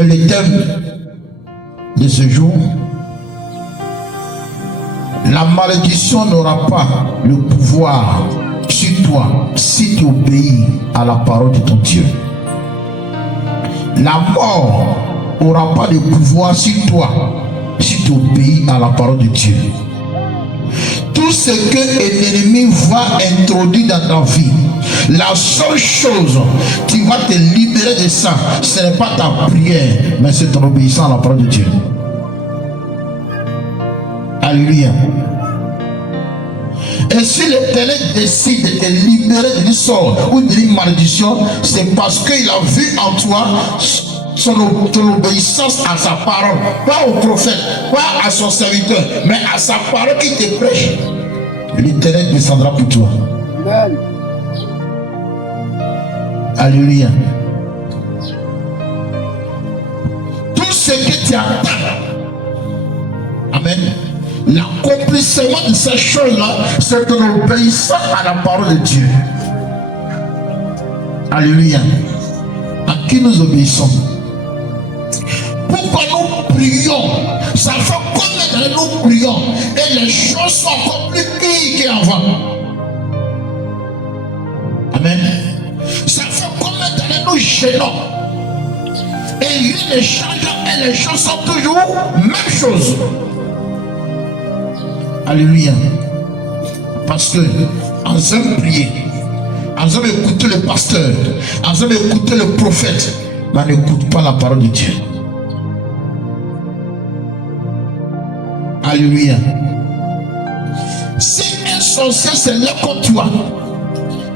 Et le thème de ce jour, la malédiction n'aura pas le pouvoir sur toi si tu obéis à la parole de ton Dieu. La mort n'aura pas de pouvoir sur toi si tu obéis à la parole de Dieu. Tout ce que l'ennemi va introduire dans ta vie, la seule chose qui va te libérer de ça, ce n'est pas ta prière, mais c'est ton obéissance à la parole de Dieu. Alléluia. Et si l'Éternel décide de te libérer d'une sort ou d'une malédiction, c'est parce qu'il a vu en toi ton obéissance à sa parole, pas au prophète, pas à son serviteur, mais à sa parole qui te prêche. L'Éternel descendra pour toi. Amen. Alléluia. Tout ce que tu attends, amen, l'accomplissement de ces choses-là, c'est ton obéissance à la parole de Dieu. Alléluia. À qui nous obéissons? Pourquoi nous prions? Ça fait combien d'années nous prions et les choses sont encore plus pires qu'avant? Amen. Ça fait combien d'années nous gênons et rien ne change et les choses sont toujours même chose. Alléluia. Parce que en faisant prier, en faisant écouter le pasteur, en faisant écouter le prophète, mais on n'écoute pas la parole de Dieu. Alléluia. Si un sorcier se lève contre toi,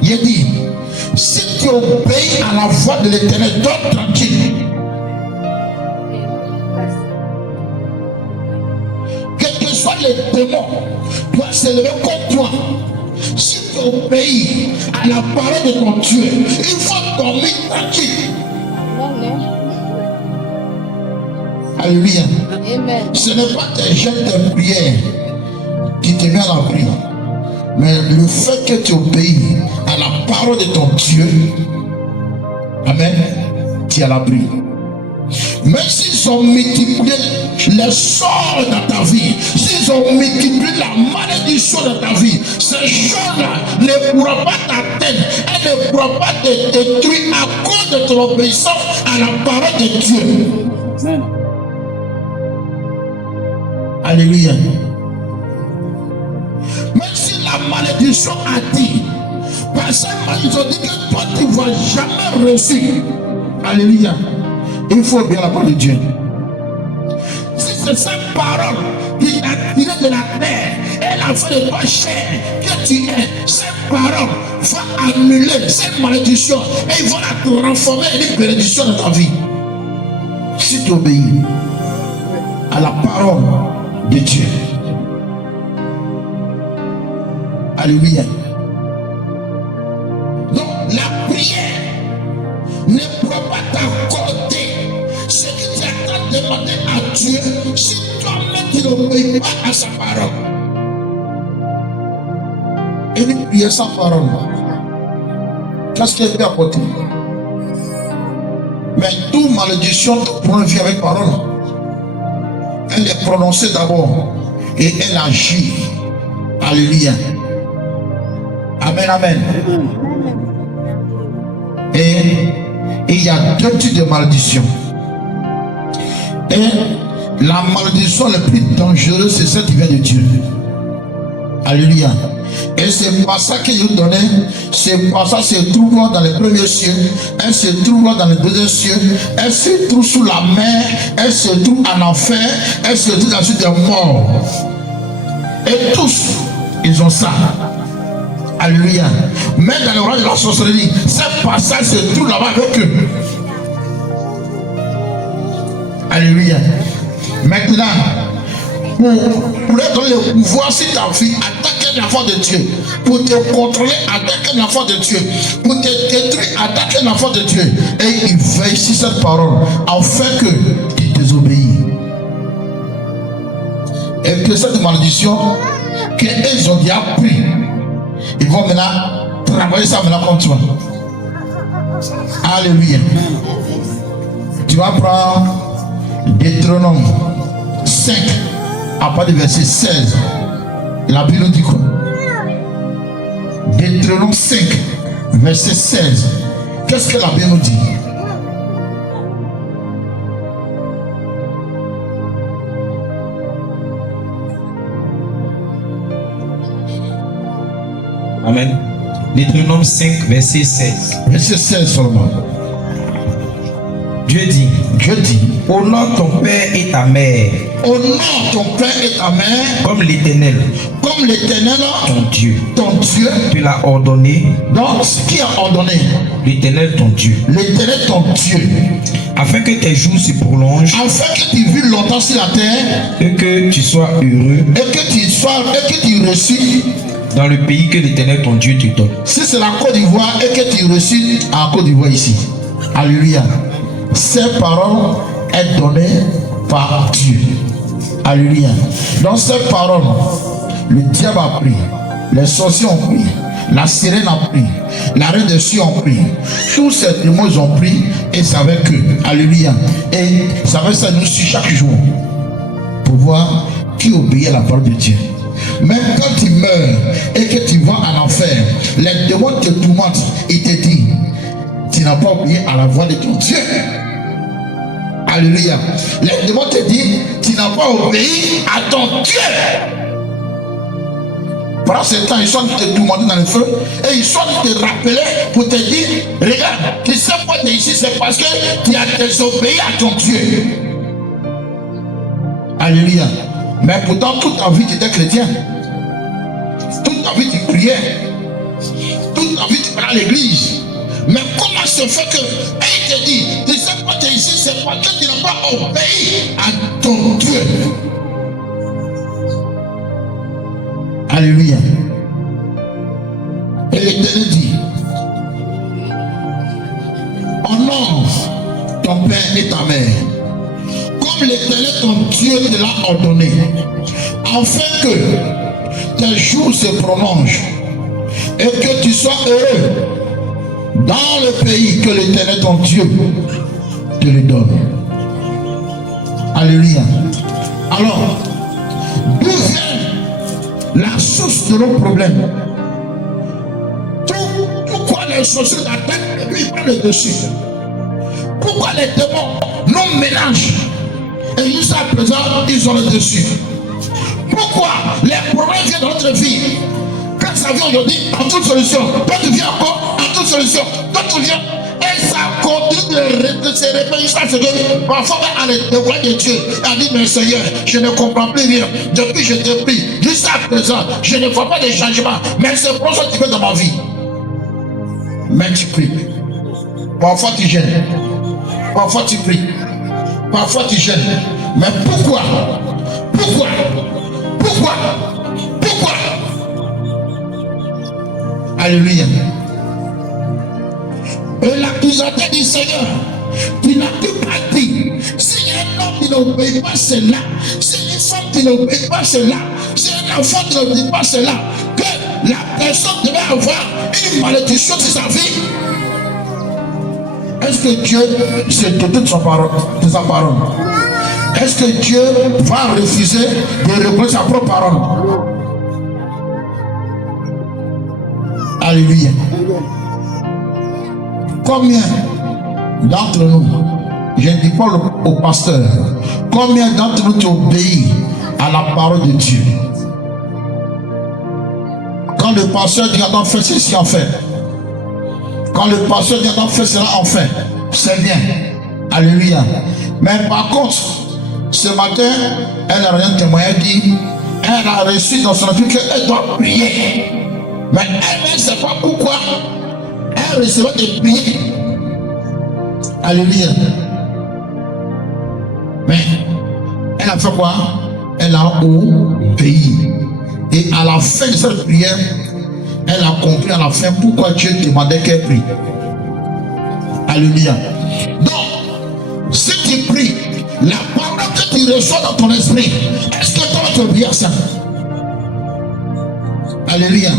il dit, si tu obéis à la voix de l'Éternel, dors tranquille. Quels que soient les démons, doivent se lever contre toi. Si tu obéis à la parole de ton Dieu, il faut dormir tranquille. Alléluia. Amen. Ce n'est pas tes gestes de prière qui te met à l'abri, mais le fait que tu obéis à la parole de ton Dieu, amen, tu es à l'abri. Même s'ils ont multiplié les sorts dans ta vie, s'ils ont multiplié la malédiction dans ta vie, ces choses-là ne pourront pas t'atteindre, elles ne pourront pas te détruire à cause de ton obéissance à la parole de Dieu. Amen. Alléluia. Même si la malédiction a dit, parce qu'ils ont dit que toi tu ne vas jamais réussir. Alléluia. Il faut bien la parole de Dieu. Si c'est cette parole qui t'a tiré de la terre et la fait de toi chair que tu es, cette parole va annuler cette malédiction et il va la transformer en une bénédiction dans ta vie. Si tu obéis à la parole de Dieu. Alléluia. Donc la prière ne peut pas t'accorder ce que tu as demandé à Dieu si toi-même tu n'obéis pas à sa parole. Et une prière sans parole, qu'est-ce qu'elle peut apporter? Mais toute malédiction, toute prononcée avec parole, elle est prononcée d'abord et elle agit. Alléluia. Amen, amen. Et il y a deux types de malédictions. Et la malédiction la plus dangereuse, c'est celle qui vient de Dieu. Alléluia. Et c'est pas ça qu'il nous donnait. C'est pas ça se trouve dans les premiers cieux. Elle se trouve dans les deuxièmes cieux. Elle se trouve sous la mer. Elle se trouve en enfer. Elle se trouve dans le sud des morts. Et tous, ils ont ça. Alléluia. Même dans le roi de la sorcellerie, ce passage se trouve là-bas avec eux. Alléluia. Maintenant, pour être dans le pouvoir, si ta vie attaque un enfant de Dieu, pour te contrôler, attaque un enfant de Dieu, pour te détruire, attaque un enfant de Dieu, et il veille sur cette parole afin que tu désobéis. Et que cette malédiction qu'ils ont déjà pris, ils vont maintenant travailler ça maintenant contre toi. Alléluia. Tu vas prendre Deutéronome 5, à partir du verset 16. La Bible nous dit quoi? Deutéronome 5, verset 16. Qu'est-ce que la Bible nous dit? Amen. Deutéronome 5, verset 16. Verset 16 seulement. Dieu dit, honore ton père et ta mère. Honore ton père et ta mère. Comme l'Éternel, ton Dieu te l'a ordonné. Donc, qui a ordonné? L'Éternel ton Dieu. L'Éternel ton Dieu. Afin que tes jours se prolongent. Afin que tu vives longtemps sur la terre. Et que tu sois heureux. Et que tu réussisses dans le pays que l'Éternel ton Dieu te donne. Si c'est la Côte d'Ivoire et que tu réussis en Côte d'Ivoire ici. Alléluia. Ces paroles sont données par Dieu. Alléluia. Dans ces paroles, le diable a pris, les sorciers ont pris, la sirène a pris, la reine des cieux ont pris. Tous ces démons ils ont pris et savaient que. Alléluia. Et ça va ça nous suit chaque jour pour voir qui obéit à la parole de Dieu. Même quand tu meurs et que tu vas en enfer, les démons te tourmentent et te disent, tu n'as pas obéi à la voix de ton Dieu. Alléluia. Les démons te disent, tu n'as pas obéi à ton Dieu. Pendant ce temps, ils sont te tourmenter dans le feu et ils sont te rappeler pour te dire, regarde, tu sais pourquoi tu es ici, c'est parce que tu as désobéi à ton Dieu. Alléluia. Mais pourtant, toute ta vie, tu étais chrétien. Toute ta vie, tu priais. Toute ta vie, tu allais à l'église. Mais comment se fait que, il te dit, tu sais pourquoi tu es ici, c'est parce que tu n'as pas obéi à ton Dieu. Alléluia. Et l'Éternel dit, honore ton père et ta mère, comme l'Éternel ton Dieu te l'a ordonné, afin que tes jours se prolongent et que tu sois heureux dans le pays que l'Éternel ton Dieu te le donne. Alléluia. Alors, d'où vient la source de nos problèmes? Pourquoi les sorciers d'attaquent et puis ils prennent le dessus? Pourquoi les démons nous mélangent et jusqu'à présent ils ont le dessus? Pourquoi les problèmes viennent dans notre vie? Quand ça vient aujourd'hui, en toute solution, toi tu viens encore, en toute solution, toi tu viens, et ça continue de se répéter jusqu'à ce que parfois on a le voix de Dieu. Elle dit, mais Seigneur, je ne comprends plus rien. Depuis que je te prie, jusqu'à présent, je ne vois pas de changement. Mais c'est pour ça que tu fais dans ma vie. Mais tu pries. Parfois tu gênes. Parfois tu pries. Parfois tu gênes. Mais pourquoi? Pourquoi? Pourquoi? Pourquoi? Alléluia. Et l'accusateur dit, Seigneur, tu n'as-tu pas dit, si un homme qui n'obéit pas cela, si une femme qui n'obéit pas cela, si un enfant qui n'obéit pas cela, que la personne devait avoir une malédiction sur sa vie? Est-ce que Dieu s'est doté de sa parole? Est-ce que Dieu va refuser de reconnaître sa propre parole? Alléluia. Combien d'entre nous, je ne dis pas au pasteur, combien d'entre nous obéissent à la parole de Dieu? Quand le pasteur dit on fait ceci, on fait. Quand le pasteur dit on fait cela, on fait. C'est bien. Alléluia. Mais par contre, ce matin, elle a rien témoigné, elle dit, elle a reçu dans son esprit qu'elle doit prier. Mais elle ne sait pas pourquoi elle recevait des prières. Alléluia. Mais elle a fait quoi? Elle a obéi. Et à la fin de cette prière, elle a compris à la fin pourquoi Dieu demandait qu'elle prie. Alléluia. Donc, si tu pries, la parole que tu reçois dans ton esprit, est-ce que toi tu obéis à ça? Alléluia.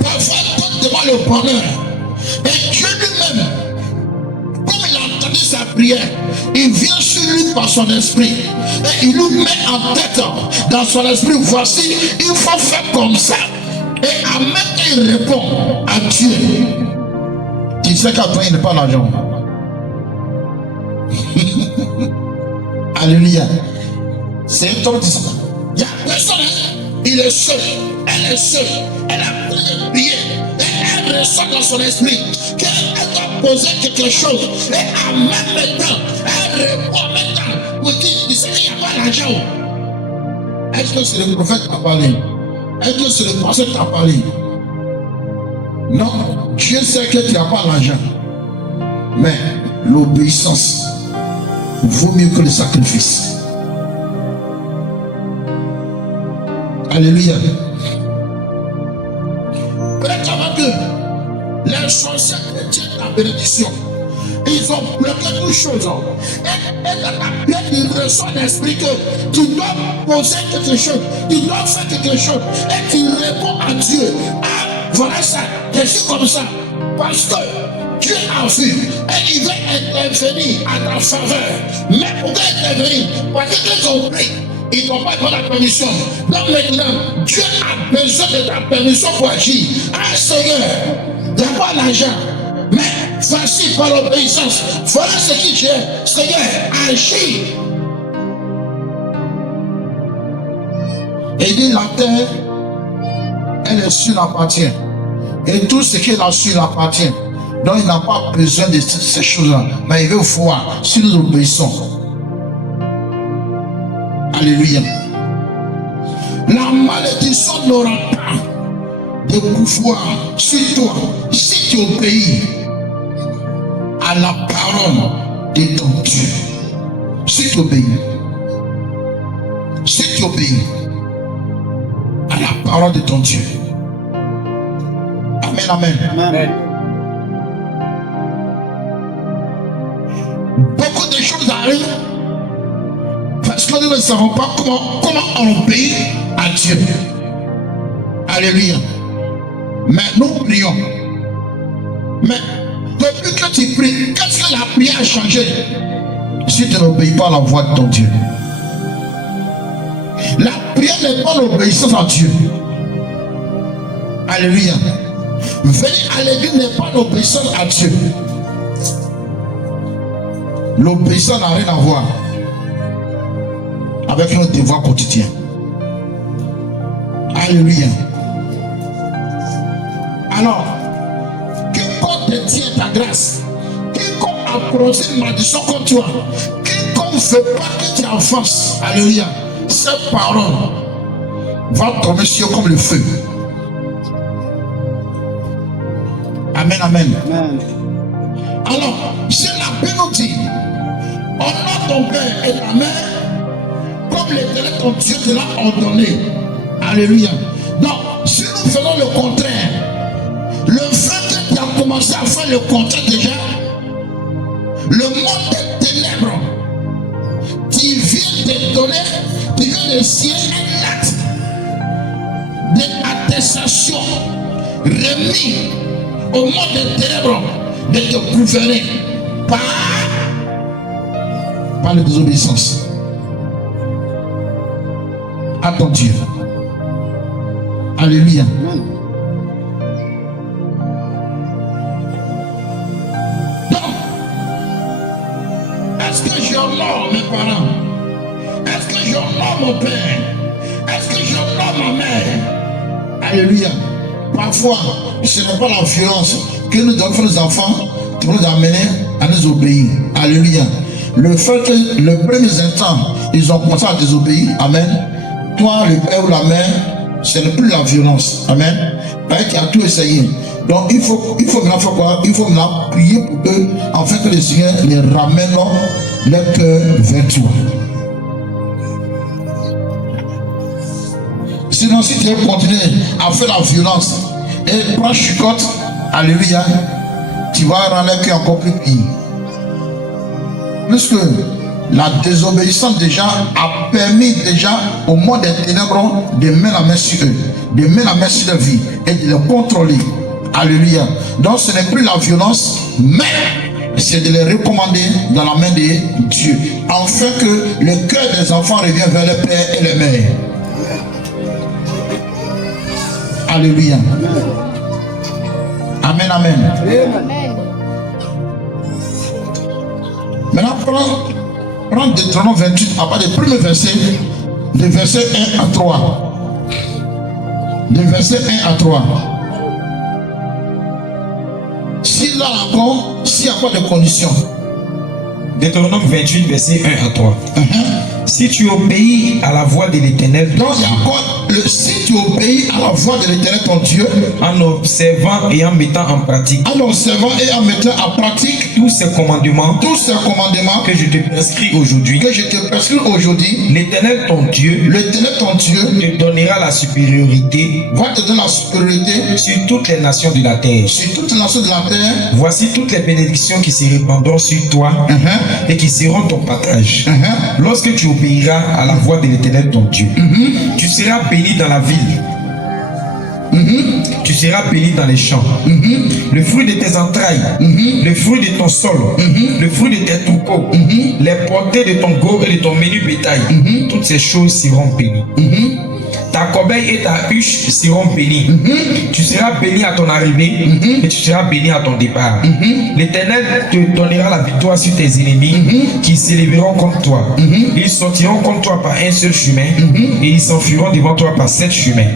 Parfois, Dieu demande le bonheur. Et Dieu lui-même, comme il a entendu sa prière, il vient sur lui par son esprit. Et il lui met en tête dans son esprit, voici, il faut faire comme ça. Et Amen, il répond à Dieu. Tu sais qu'à toi, il n'est pas l'argent. Alléluia. C'est un homme qui dit ça. Il n'y a personne, il est seul. Elle est seule. Elle a prié. Et elle ressent dans son esprit qu'elle doit poser quelque chose. Et en même temps, elle répond en même temps. Pour dire, il n'y a pas l'argent. Est-ce que c'est le prophète qui a parlé? Est-ce que c'est le prophète qui a parlé? Non, Dieu sait que tu n'as pas l'argent. Mais l'obéissance vaut mieux que le sacrifice. Alléluia. Peut-être avant que les sorciers tiennent la bénédiction, ils ont bloqué toutes choses. Et dans la paix, ils ressentent l'esprit que tu dois poser quelque chose, tu dois faire quelque chose. Et tu réponds à Dieu. Ah, voilà ça, je suis comme ça. Parce que Dieu a vu et il veut intervenir à ta faveur. Mais pour intervenir, parce que tu as compris, ils n'ont pas donné la permission. Donc maintenant, Dieu a besoin de ta permission pour agir. Ah Seigneur, il n'y a pas l'argent. Mais voici par l'obéissance. Voilà ce qui tu es. Seigneur, agis. Et il dit la terre, elle est sur l'appartient. Et tout ce qui est là-dessus l'appartient. Donc il n'a pas besoin de ces choses-là. Mais il veut voir si nous obéissons. Alléluia. La malédiction n'aura pas de pouvoir sur toi si tu obéis à la parole de ton Dieu. Si tu obéis. Si tu obéis à la parole de ton Dieu. Amen, amen. Amen. Beaucoup de choses arrivent parce que nous ne savons pas comment on obéit à Dieu. Alléluia. Mais nous prions. Mais depuis que tu pries, qu'est-ce que la prière a changé? Si tu n'obéis pas à la voix de ton Dieu. La prière n'est pas l'obéissance à Dieu. Alléluia. Venir à l'église n'est pas l'obéissance à Dieu. L'obéissance n'a rien à voir avec notre devoir quotidien. Alléluia. Alors, quiconque te tient ta grâce, quiconque a prononcé une malédiction contre toi, quiconque ne veut pas que tu avances, alléluia, cette parole va tomber sur comme le feu. Amen, amen. Amen. Alors, c'est la Bible nous dit, honore ton père et ta mère, comme l'Éternel ton Dieu te l'a ordonné. Alléluia. Donc, si nous faisons le contraire, le fait que tu as commencé à faire le contraire déjà, le monde des ténèbres, tu viens de donner, tu viens de signer un acte d'attestation remis au monde des ténèbres de te gouverner par la désobéissance à ton Dieu. Alléluia. Donc, est-ce que j'honore mes parents? Est-ce que j'honore mon père? Est-ce que j'honore ma mère? Alléluia. Parfois, ce n'est pas la violence que nous devons faire nos enfants qui vont nous amener à nous obéir. Alléluia. Le fait que le premier instant, ils ont commencé à désobéir, amen. Toi, le père ou la mère, ce n'est plus la violence, amen. Parce qu'il a tout essayé. Donc il faut maintenant faire quoi? Il faut maintenant prier pour eux, afin que le Seigneur les ramène leur cœur vers toi. Sinon, si tu veux continuer à faire la violence et prends chicotte, alléluia, tu vas rendre leur cœur encore plus pire. Puisque la désobéissance déjà a permis déjà au monde des ténèbres de mettre la main sur eux, de mettre la main sur leur vie et de les contrôler. Alléluia. Donc ce n'est plus la violence, mais c'est de les recommander dans la main de Dieu, afin que le cœur des enfants revienne vers le père et les mères. Alléluia. Amen, amen. Maintenant, prends Deutéronome 28, à part des premiers versets, des versets 1 à 3. Des versets 1 à 3. Si là encore, s'il n'y a pas de condition. Deutéronome 28, verset 1 à 3. Si tu obéis à la voix de l'Éternel, donc il y a encore si tu obéis à la voix de l'Éternel ton Dieu, en observant et en mettant en pratique, en pratique tous ces commandements, que je te prescris aujourd'hui, l'Éternel ton Dieu te donnera la supériorité, va te donner la supériorité sur toutes les nations de la terre. Voici toutes les bénédictions qui se répandront sur toi et qui seront ton partage. Lorsque tu obéiras à la voix de l'Éternel ton Dieu, tu seras béni dans la ville, tu seras béni dans les champs. Le fruit de tes entrailles, le fruit de ton sol, le fruit de tes troupeaux, les portées de ton gros et de ton menu bétail, toutes ces choses seront bénies. Ta corbeille et ta huche seront bénies. Tu seras béni à ton arrivée et tu seras béni à ton départ. L'Éternel te donnera la victoire sur tes ennemis qui s'élèveront contre toi. Ils sortiront contre toi par un seul chemin et ils s'enfuiront devant toi par 7 chemins.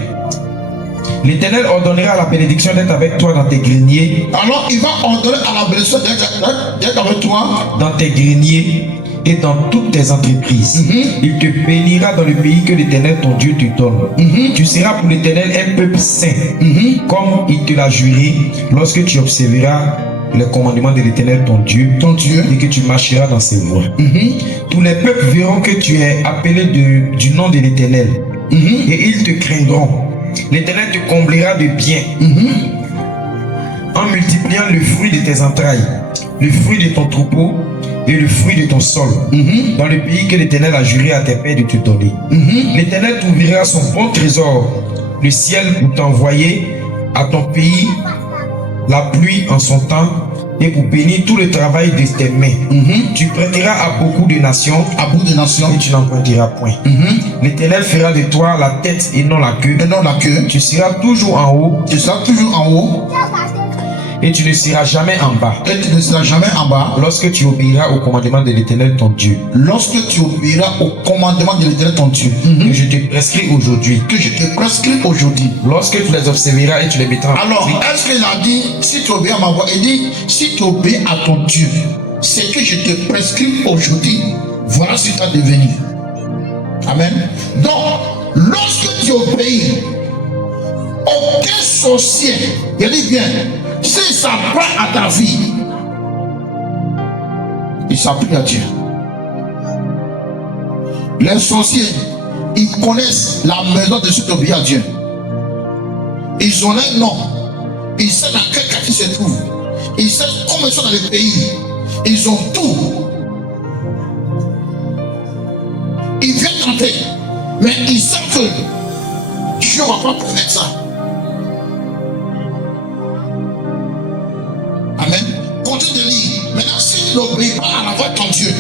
L'Éternel ordonnera la bénédiction d'être avec toi dans tes greniers. Alors il va ordonner à la bénédiction d'être avec toi dans tes greniers et dans toutes tes entreprises. Il te bénira dans le pays que l'Éternel ton Dieu te donne. Tu seras pour l'Éternel un peuple saint, comme il te l'a juré, lorsque tu observeras les commandements de l'Éternel ton Dieu, et que tu marcheras dans ses voies. Tous les peuples verront que tu es appelé du nom de l'Éternel, et ils te craindront. L'Éternel te comblera de bien en multipliant le fruit de tes entrailles, le fruit de ton troupeau et le fruit de ton sol, dans le pays que l'Éternel a juré à tes pères de te donner. L'Éternel t'ouvrira son bon trésor, le ciel, pour t'envoyer à ton pays la pluie en son temps et pour bénir tout le travail de tes mains. Tu prêteras à beaucoup de nations, et tu n'emprunteras point. L'Éternel fera de toi la tête et non la queue. Tu seras toujours en haut. Et tu ne seras jamais en bas. Lorsque tu obéiras au commandement de l'Éternel ton Dieu. Que je te prescris aujourd'hui. Lorsque tu les observeras et tu les mettras en pratique. Alors, est-ce qu'il a dit, si tu obéis à ma voix, il dit, si tu obéis à ton Dieu, c'est que je te prescris aujourd'hui. Voilà ce que tu as devenu. Amen. Donc, lorsque tu obéis, aucun sorcier, il dit bien, si ça prend à ta vie, il s'applique à Dieu. Les sorciers, ils connaissent la maison de ceux qui obéissent à Dieu. Ils ont un nom. Ils savent dans quel quartier ils se trouvent. Ils savent comment ils sont dans le pays. Ils ont tout. Ils viennent tenter. Mais ils savent que Dieu ne va pas permettre ça. Amen. Continue de lire. Maintenant, si tu n'obéis pas à la voix de ton Dieu,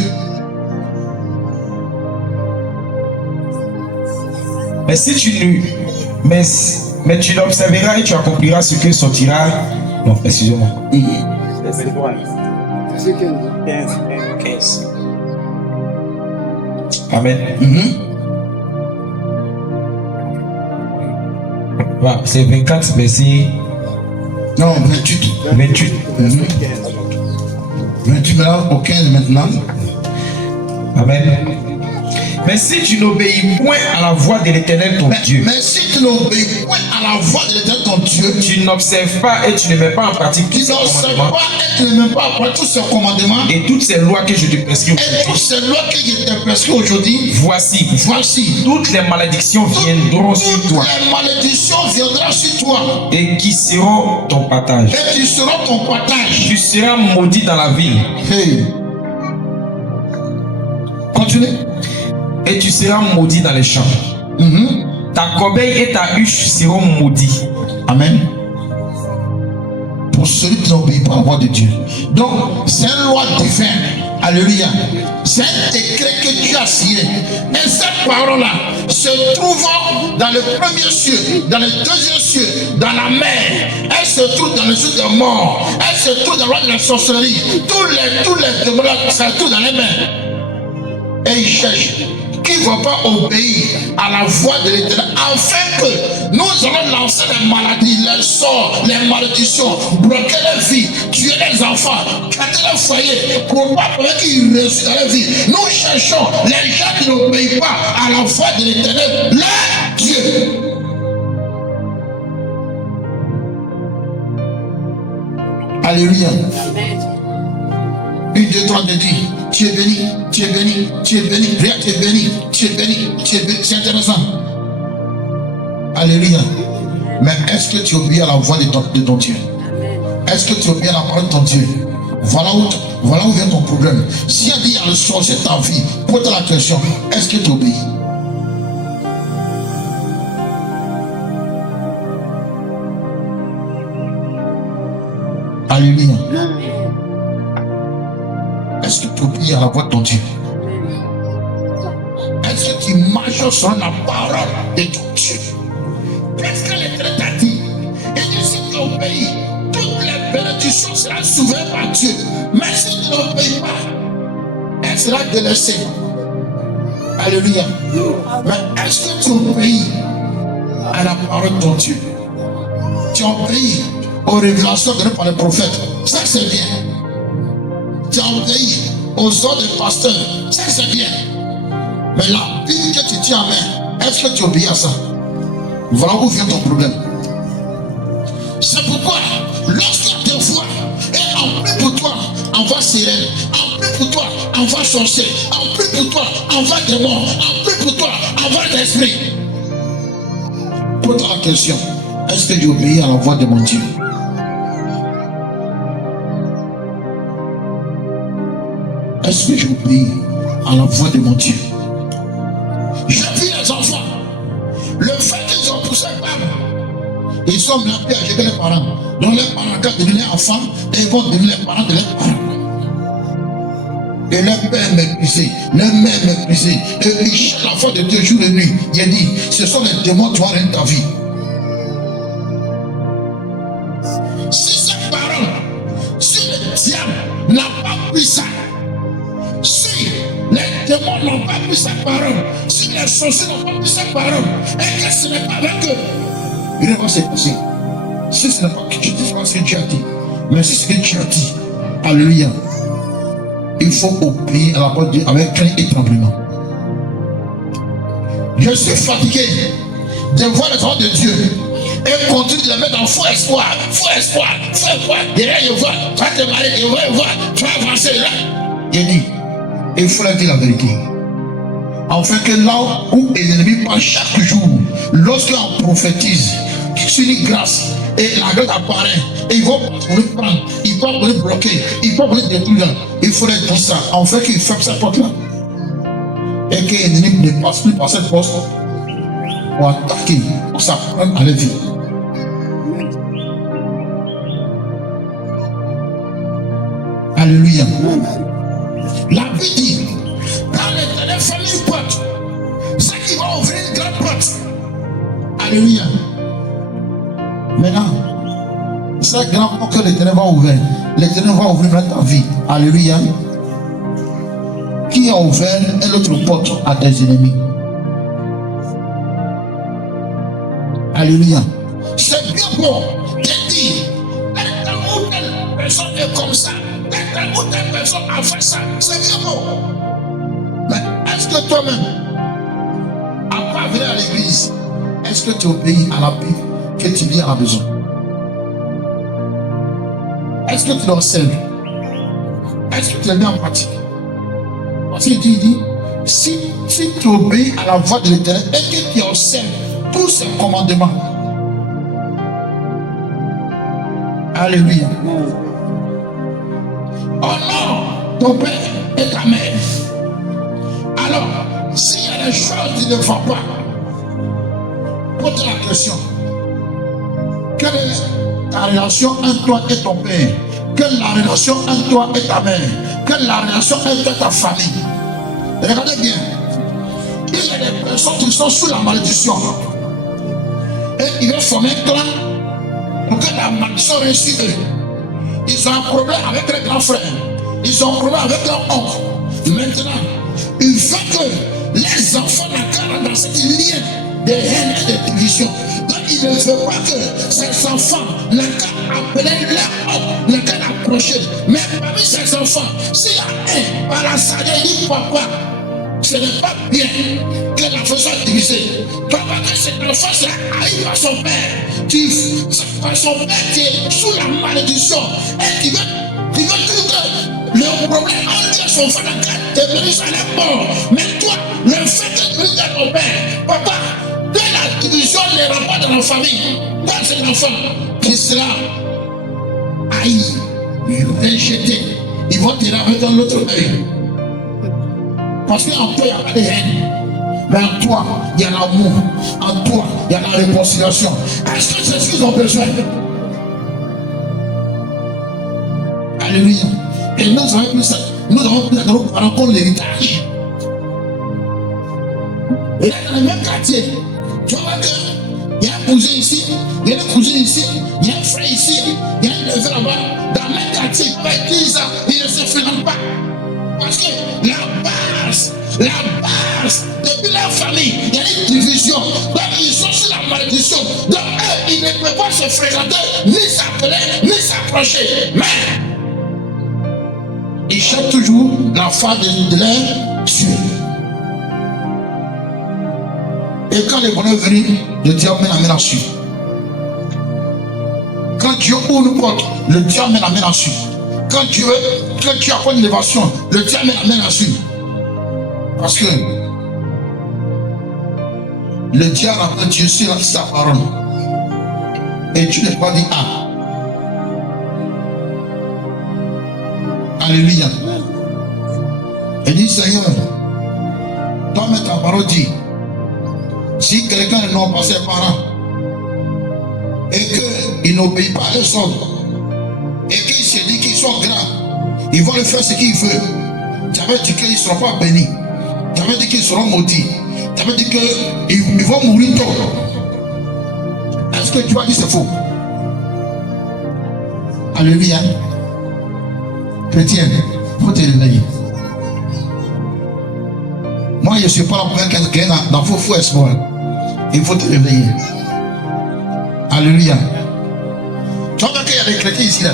mais si tu ne... Mais tu l'observeras et tu accompliras ce que sortira. Non, excusez-moi. Verset 15. Amen. Voilà, c'est 24 verset. Non, 28. 28. 28 maintenant, au 15 maintenant. Amen. Mais si tu n'obéis point à la voix de l'Éternel ton Dieu, mais si tu n'obéis point à la voix de l'Éternel ton Dieu, tu n'observes pas et tu ne mets pas en pratique tous ces commandements, tous ces commandements et toutes ces lois que je te prescris aujourd'hui, voici toutes les malédictions viendront sur toi, et qui seront ton partage. Tu seras maudit dans la ville. Continue. Et tu seras maudit dans les champs. Ta corbeille et ta huche seront maudits. Amen. pour celui qui n'obéit pas à la voix de Dieu. Donc, c'est une loi divine. Alléluia. C'est un décret que Dieu a signé. Et cette parole-là se trouvant dans le premier cieux, dans le deuxième cieux, dans la mer, elle se trouve dans le cieux des morts, elle se trouve dans le roi de la sorcellerie. Tous les démons se trouvent dans les mains. Et ils cherchent qui ne va pas obéir à la voix de l'Éternel, afin que nous allons lancer les maladies, les sorts, les malédictions, bloquer les vies, tuer les enfants, casser les foyers, pour pas qu'ils réussissent dans la vie. Nous cherchons les gens qui n'obéissent pas à la voix de l'Éternel, leur Dieu. Alléluia. Une, deux, trois, dit, tu es béni, tu es béni, tu es béni, rien, tu es béni, tu es béni, tu es béni. C'est intéressant. Alléluia. Mais est-ce que tu obéis à la voix de ton Dieu? Est-ce que tu obéis à la parole de ton Dieu? Voilà où vient ton problème. Si elle dit à le sorcier de ta vie, pose la question, est-ce que tu obéis? Alléluia. Est-ce que tu obéis à la voix de ton Dieu? Est-ce que tu marches sur la parole de ton Dieu? Qu'est-ce que l'Éternel t'a dit? Il dit si tu obéis, toutes les bénédictions seront souveraines par Dieu. Mais si tu n'obéis pas, elle sera délaissée. Alléluia. Mais est-ce que tu obéis à la parole de ton Dieu? Tu obéis aux révélations données par les prophètes. Ça c'est bien. Tu obéis aux ordres des pasteurs. Ça c'est bien. Mais la Bible que tu tiens en main, est-ce que tu obéis à ça? Voilà où vient ton problème. C'est pourquoi lorsqu'il te voit et en plus pour toi, envoie sirène, en plus pour toi, envoie sorcier, en plus pour toi, envoie démon, en plus pour toi, envoie l'esprit. Pose-toi la question, est-ce que tu obéis à la voix de mon Dieu? Est-ce que j'obéis à la voix de mon Dieu? J'ai vu les enfants, le fait qu'ils ont poussé par ils sont bien plus âgés que les parents. Donc les parents quand devenir enfants, et ils vont devenir les parents de leurs parents. Et leur père méprisé, leur mère méprisée. Et ils cherchent l'enfant de Dieu jour et nuit. Il a dit, ce sont les démons qui vont rendre ta vie. Si cette parole, si le diable n'a pas pris ça, si les démons n'ont pas pris sa parole, si les sorciers n'ont pas pris sa parole, et que ce n'est pas avec eux, il ne va pas se passer. Si ce n'est pas que tu dis ce que tu as dit, mais si c'est ce que tu as dit, alléluia, il faut obéir à la parole de Dieu avec crainte et tremblement. Je suis fatigué de voir les paroles de Dieu et continue de les mettre en faux espoir, faux espoir, faux espoir. Derrière, je vois, tu vas te marier, je vois, tu vas avancer là. Il dit, il faut leur dire la vérité. Afin que là où l'ennemi passe chaque jour, lorsqu'on prophétise, sur une grâce, et la grâce apparaît, et ils vont vous prendre, ils vont vous bloquer, ils vont vous détruire. Il faut leur dire ça, afin qu'ils ferment cette porte-là. Et que l'ennemi ne passe plus par cette porte pour attaquer, pour s'apprendre à la vie. Alléluia. La Bible dit, quand l'Éternel ferme une porte, c'est qu'il va ouvrir une grande porte. Alléluia. Maintenant, cette grande porte que l'Éternel va ouvrir, l'Éternel va ouvrir dans ta vie. Alléluia. Qui a ouvert une autre porte à tes ennemis? Alléluia. C'est bien bon de dire, telle ou telle personne est comme ça, telle ou telle personne a fait ça. C'est bien bon. Mais est-ce que toi-même, à part venir à l'église, est-ce que tu obéis à la Bible que tu lis à la maison? Est-ce que tu l'observes? Est-ce que tu l'as mis en pratique? Parce qu'il dit, si tu obéis à la voix de l'Éternel et que tu observes tous ses commandements, alléluia. Honore ton père et ta mère. Alors, s'il y a des choses qui ne vont pas, pose la question. Quelle est ta ta relation entre toi et ton père, que la relation entre toi et ta mère, que la relation entre toi et ta famille. Regardez bien. Il y a des personnes qui sont sous la malédiction. Et ils veulent former un clan pour que la malédiction réussisse eux. Ils ont un problème avec les grands frères. Ils ont un problème avec leur oncle. Maintenant, il faut que les enfants n'accordent dans cette ligne de haine et de division. Donc, il ne veut pas que ces enfants n'accordent appeler leur oncle, n'accordent approcher. Mais parmi ces enfants, s'il y a un par la salle, il dit papa, ce n'est pas bien que l'enfant soit divisé. Papa, que cet enfant soit haï par son père, par son père qui est sous la malédiction et qui veut que le problème entre son frère te bénisse à la mort. Mais toi, le fait que tu bénisses ton père, papa, de la division les rapports dans la famille, dans cet enfant qui sera haï, rejeté, ils vont te ramener dans l'autre œil. Parce qu'en toi, il n'y a pas de haine. Mais en toi, il y a l'amour. En toi, il y a la réconciliation. Est-ce que c'est ce qu'ils ont besoin? Alléluia. Et nous avons pris ça. Nous avons pris notre parents comme l'héritage. Et là, dans le même quartier, tu vois qu'il y a un cousin ici, il y a une cousine ici, il y a un frère ici, il y a un neveu là-bas. Dans le même quartier, il va dire ça, il ne se fréquente pas. Parce que la base, depuis la famille, il y a une division. Donc ils sont sur la malédiction. Donc eux, ils ne peuvent pas se fréquenter, ni s'appeler, ni s'approcher. Mais ils cherchent toujours la fin de les tuer. Et quand le bonheur venu, le diable met la main là-dessus. Quand Dieu ouvre une porte, le diable met la main là-dessus. Quand tu apprends une élévation, le diable met la main là-dessus. Parce que le diable a Dieu sur sa parole. Et tu n'es pas dit ah. Alléluia. Et dit Seigneur, toi-même ta parole dit, si quelqu'un n'a pas ses parents et qu'il n'obéit pas à les ordres, et qu'il se dit qu'ils sont grands, ils vont le faire ce qu'ils veulent. Tu avais dit qu'ils ne seront pas bénis. Tu avais dit qu'ils seront maudits. Tu avais dit qu'ils vont mourir tôt. Est-ce que tu as dit c'est faux? Alléluia. Chrétien, il faut te réveiller. Moi, je ne suis pas là pour quelqu'un dans vos faux espoirs. Il faut te réveiller. Alléluia. Tu vois qu'il y a des chrétiens ici là.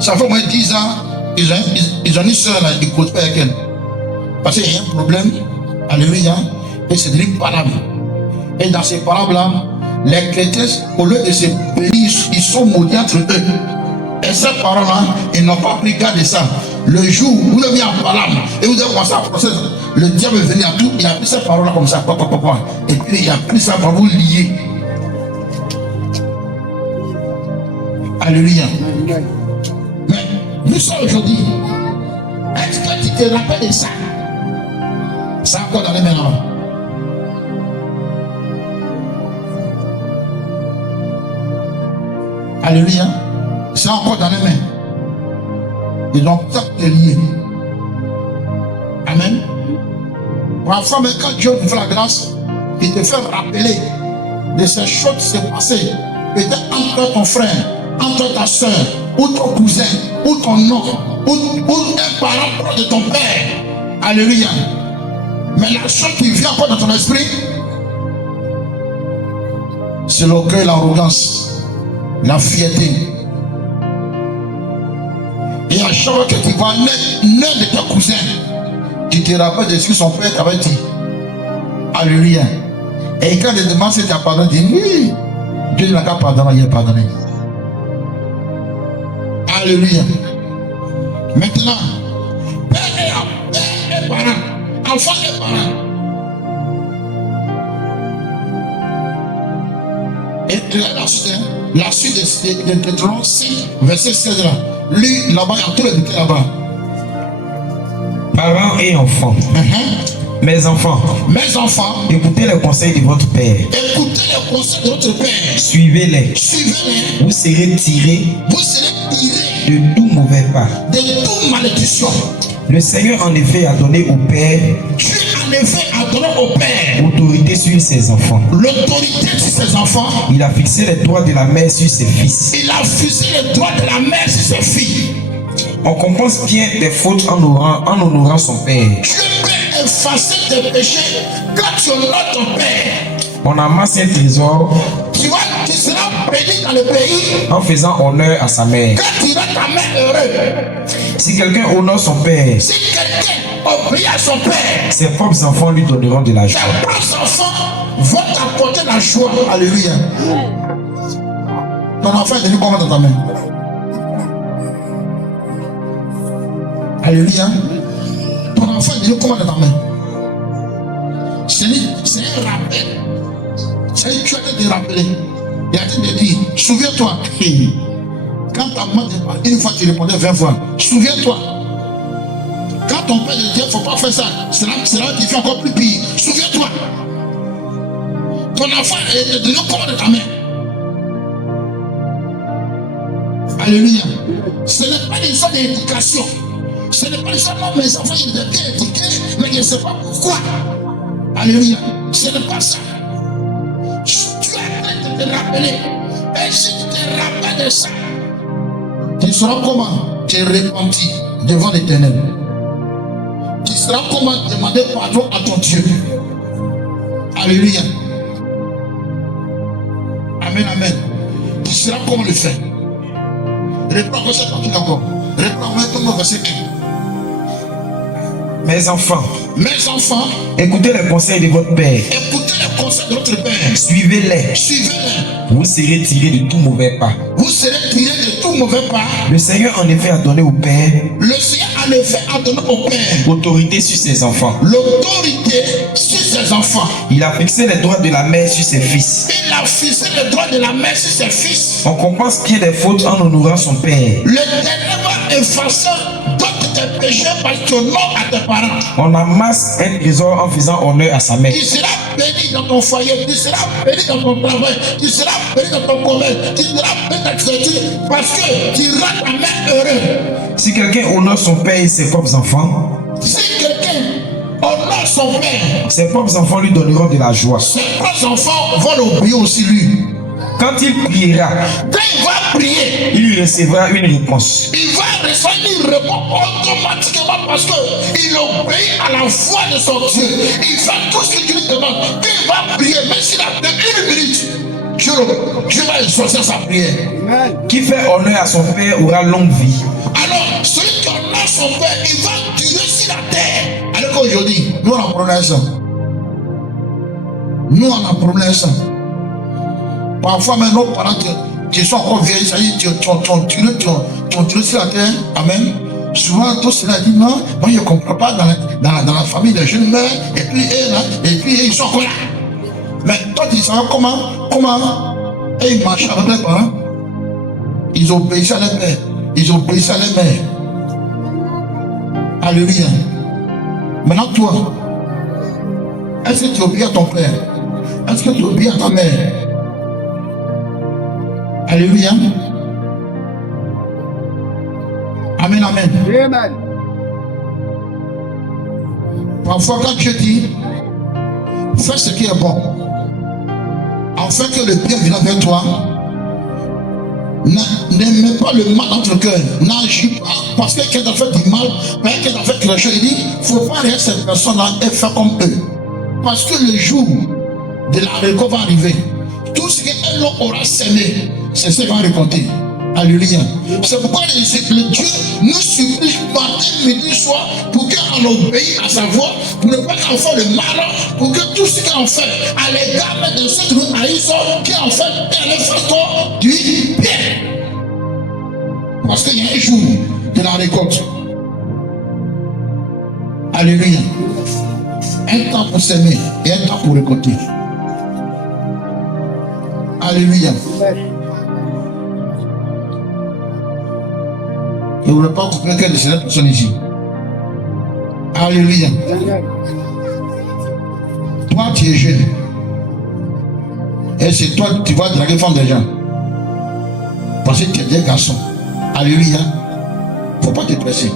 Ça fait au moins 10 ans, ils ont une soeur là, ils ne coûtent pas avec elle. Parce qu'il y a un problème, alléluia, et c'est devenu parable. Et dans ces parables-là, les chrétiens, au lieu de se bénir, ils sont maudits entre eux. Et ces paroles-là, ils n'ont pas pris garde de ça. Le jour où vous avez mis en parable, et vous avez commencé à procéder, le diable est venu à tout, il a pris ces paroles-là comme ça, et puis il a pris ça pour vous lier. Alléluia. Mais nous sommes aujourd'hui. Est-ce que tu te rappelles de ça? C'est encore dans les mains là-bas. Alléluia. C'est encore dans les mains. Ils ont peut-être te lier. Amen. Parfois, même quand Dieu te fait la grâce, il te fait rappeler de ces choses qui s'est passées. Peut-être entre ton frère, entre ta soeur, ou ton cousin, ou ton oncle, ou un parent proche de ton père. Alléluia. Mais la chose qui vient encore dans ton esprit, c'est l'orgueil, l'arrogance, la fierté. Et à chaque fois que tu vois l'un de tes cousins, tu te rappelles de ce que son père t'avait dit. Alléluia. Et quand il demande si tu as pardonné, il dit oui. Dieu n'a qu'à pardonner, il a pardonné. Alléluia. Maintenant, père et parent, enfant et parent. Et la suite de Deutéronome 6, verset 16 là. Lui, là-bas, il y a tout le détail là-bas. Parents et enfants. Mes enfants, écoutez les conseils de votre Père. Écoutez les conseils de votre Père. Suivez-les. Suivez-les. Vous serez tirés de tout mauvais pas. De toute malédiction. Le Seigneur en effet a donné au Père Dieu en effet a donné au Père autorité sur ses enfants. l'autorité sur ses enfants. Il a fixé les droits de la mère sur ses fils. Il a fixé les droits de la mère sur ses filles. On compense bien des fautes en honorant son Père. Dieu peut effacer tes péchés quand tu honores ton Père. On amasse un trésor Tu seras béni dans le pays en faisant honneur à sa mère. quand tu rends ta mère heureux. Si quelqu'un honore son Père, Si quelqu'un obéit à son Père, ses propres enfants lui donneront de la joie. tes propres enfants vont t'apporter la joie. Alléluia. Ton enfant est devenu comment dans ta main? Alléluia. Ton enfant est devenu comment dans ta main? C'est un rappel. C'est tu as été rappelé. Il a dit de dire, souviens-toi. Quand ta main te parle, une fois tu répondais 20 fois. Souviens-toi. Quand ton père te dit, il ne faut pas faire ça, cela te fait encore plus pire. Souviens-toi. Ton enfant est devenu comment de ta main? Alléluia. Ce n'est pas une sorte d'éducation. Ce n'est pas une sorte de mes enfants, ils étaient bien éduqués, mais je ne sais pas pourquoi. Alléluia. Ce n'est pas ça. Tu es en train de te rappeler. Et si tu te rappelles de ça, tu seras comment? Tu es repenti devant l'Éternel. Tu seras comment demander pardon à ton Dieu. Alléluia. Amen, amen. Tu seras comment le faire. Reprends verset 1 encore. Reprends maintenant verset 1. Mes enfants, écoutez les conseils de votre Père. Écoutez les conseils de votre Père. Suivez-les. Suivez-les. Vous serez tirés de tout mauvais pas. Vous serez tirés de tout mauvais pas. Le Seigneur en effet a donné au Père Le Seigneur en effet a donné au Père autorité sur ses enfants. l'autorité sur ses enfants. Il a fixé les droits de la mère sur ses fils. Il a fixé les droits de la mère sur ses fils. On compense bien des fautes en honorant son Père. L'Éternel va effacer d'autres tes péchés parce que non à tes parents. On amasse un trésor en faisant honneur à sa mère. Tu seras béni dans ton foyer, tu seras béni dans ton travail, tu seras béni dans ton commerce, tu seras béni dans tes études parce que tu rends ta mère heureux. Si quelqu'un honore son Père et ses propres enfants, Si quelqu'un honore son Père, ses propres enfants lui donneront de la joie. ses propres enfants vont l'oublier aussi lui. Quand il priera, Quand il va prier, il recevra une réponse. il va recevoir une réponse automatiquement parce qu'il obéit à la voix de son Dieu. Il fait tout ce que Dieu lui demande. Quand il va prier, même s'il a une minute, Dieu va exaucer sa prière. Qui fait honneur à son Père aura longue vie. Alors, celui qui honore son Père, il va durer sur la terre. Alors qu'aujourd'hui, nous on a problème ça. Nous on a problème ça. Parfois même nos parents qui sont encore vieilles, ça y est, tu tiré sur la terre. Amen. Souvent, tout cela dit non, moi je ne comprends pas dans la famille des jeunes mères, et puis ils sont encore là. Mais toi tu sais comment et ils marchent avec leurs parents. Ils obéissent à leur père, ils obéissent à leur mère. Alléluia. Maintenant toi, est-ce que tu obéis à ton père? Est-ce que tu obéis à ta mère? Alléluia. Amen, amen. Amen. Parfois, quand Dieu dit, fais ce qui est bon, afin que le bien vienne vers toi, n'aimez pas le mal dans ton cœur, n'agis pas, parce que quelqu'un a fait du mal, quelqu'un a fait quelque chose, il dit, il ne faut pas regarder cette personne-là et faire comme eux. Parce que le jour de la récolte va arriver. Tout ce qu'elle aura semé, c'est ce qu'elle va récolter. Alléluia. C'est pourquoi le Dieu nous supplie matin, midi, soir, pour qu'on obéisse à sa voix, pour ne pas qu'on fasse le mal, pour que tout ce qu'on fait à l'égard de ceux qui nous haïssent, qu'on fait elle fait du bien. Parce qu'il y a un jour de la récolte. Alléluia. Un temps pour s'aimer et un temps pour récolter. Alléluia. Je ne voudrais pas couper quelqu'un de cette personne ici. Alléluia. Toi, tu es jeune. Et c'est toi qui vas draguer femme des gens. Parce que tu es des garçons. Alléluia. Il ne faut pas te presser.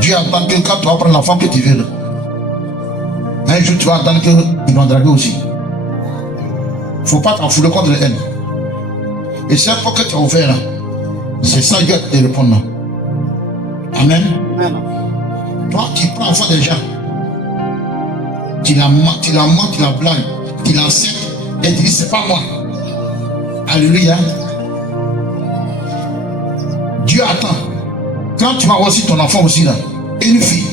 Dieu attend que quand tu vas prendre la femme que tu veux, un jour tu vas attendre qu'ils vont draguer aussi. Il ne faut pas t'enfouler contre elle. Et c'est pour que tu as ouvert là. C'est ça Dieu te répond là. Amen. Amen. Toi qui prends enfant des gens, tu la mens, tu la blagues, tu l'enseignes et tu dis c'est pas moi. Alléluia. Dieu attend. Quand tu vas voir aussi ton enfant aussi là, une fille,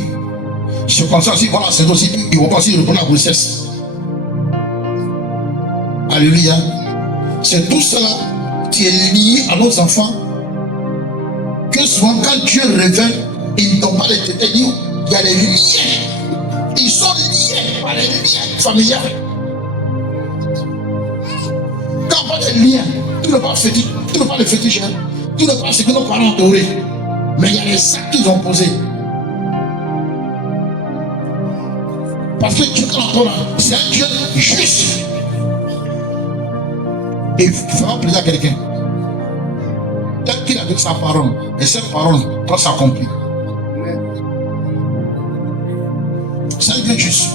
c'est comme ça aussi, voilà, c'est aussi, il va pas aussi retourner à la grossesse. Alléluia. C'est tout cela qui est lié à nos enfants. Que souvent quand Dieu révèle, ils n'ont pas les détails, il y a des liens. Ils sont liés par les liens familiaux. Quand on a des liens, tout ne pas fétiche, tout ne pas les fétiches, tout ne pas ce que nos parents ont adoré. Mais il y a des actes qu'ils ont posés. Parce que Dieu, quand on c'est un Dieu juste. Et il fera plaisir à quelqu'un. Tel qu'il a dit sa parole, et cette parole doit s'accomplir. C'est un Dieu juste.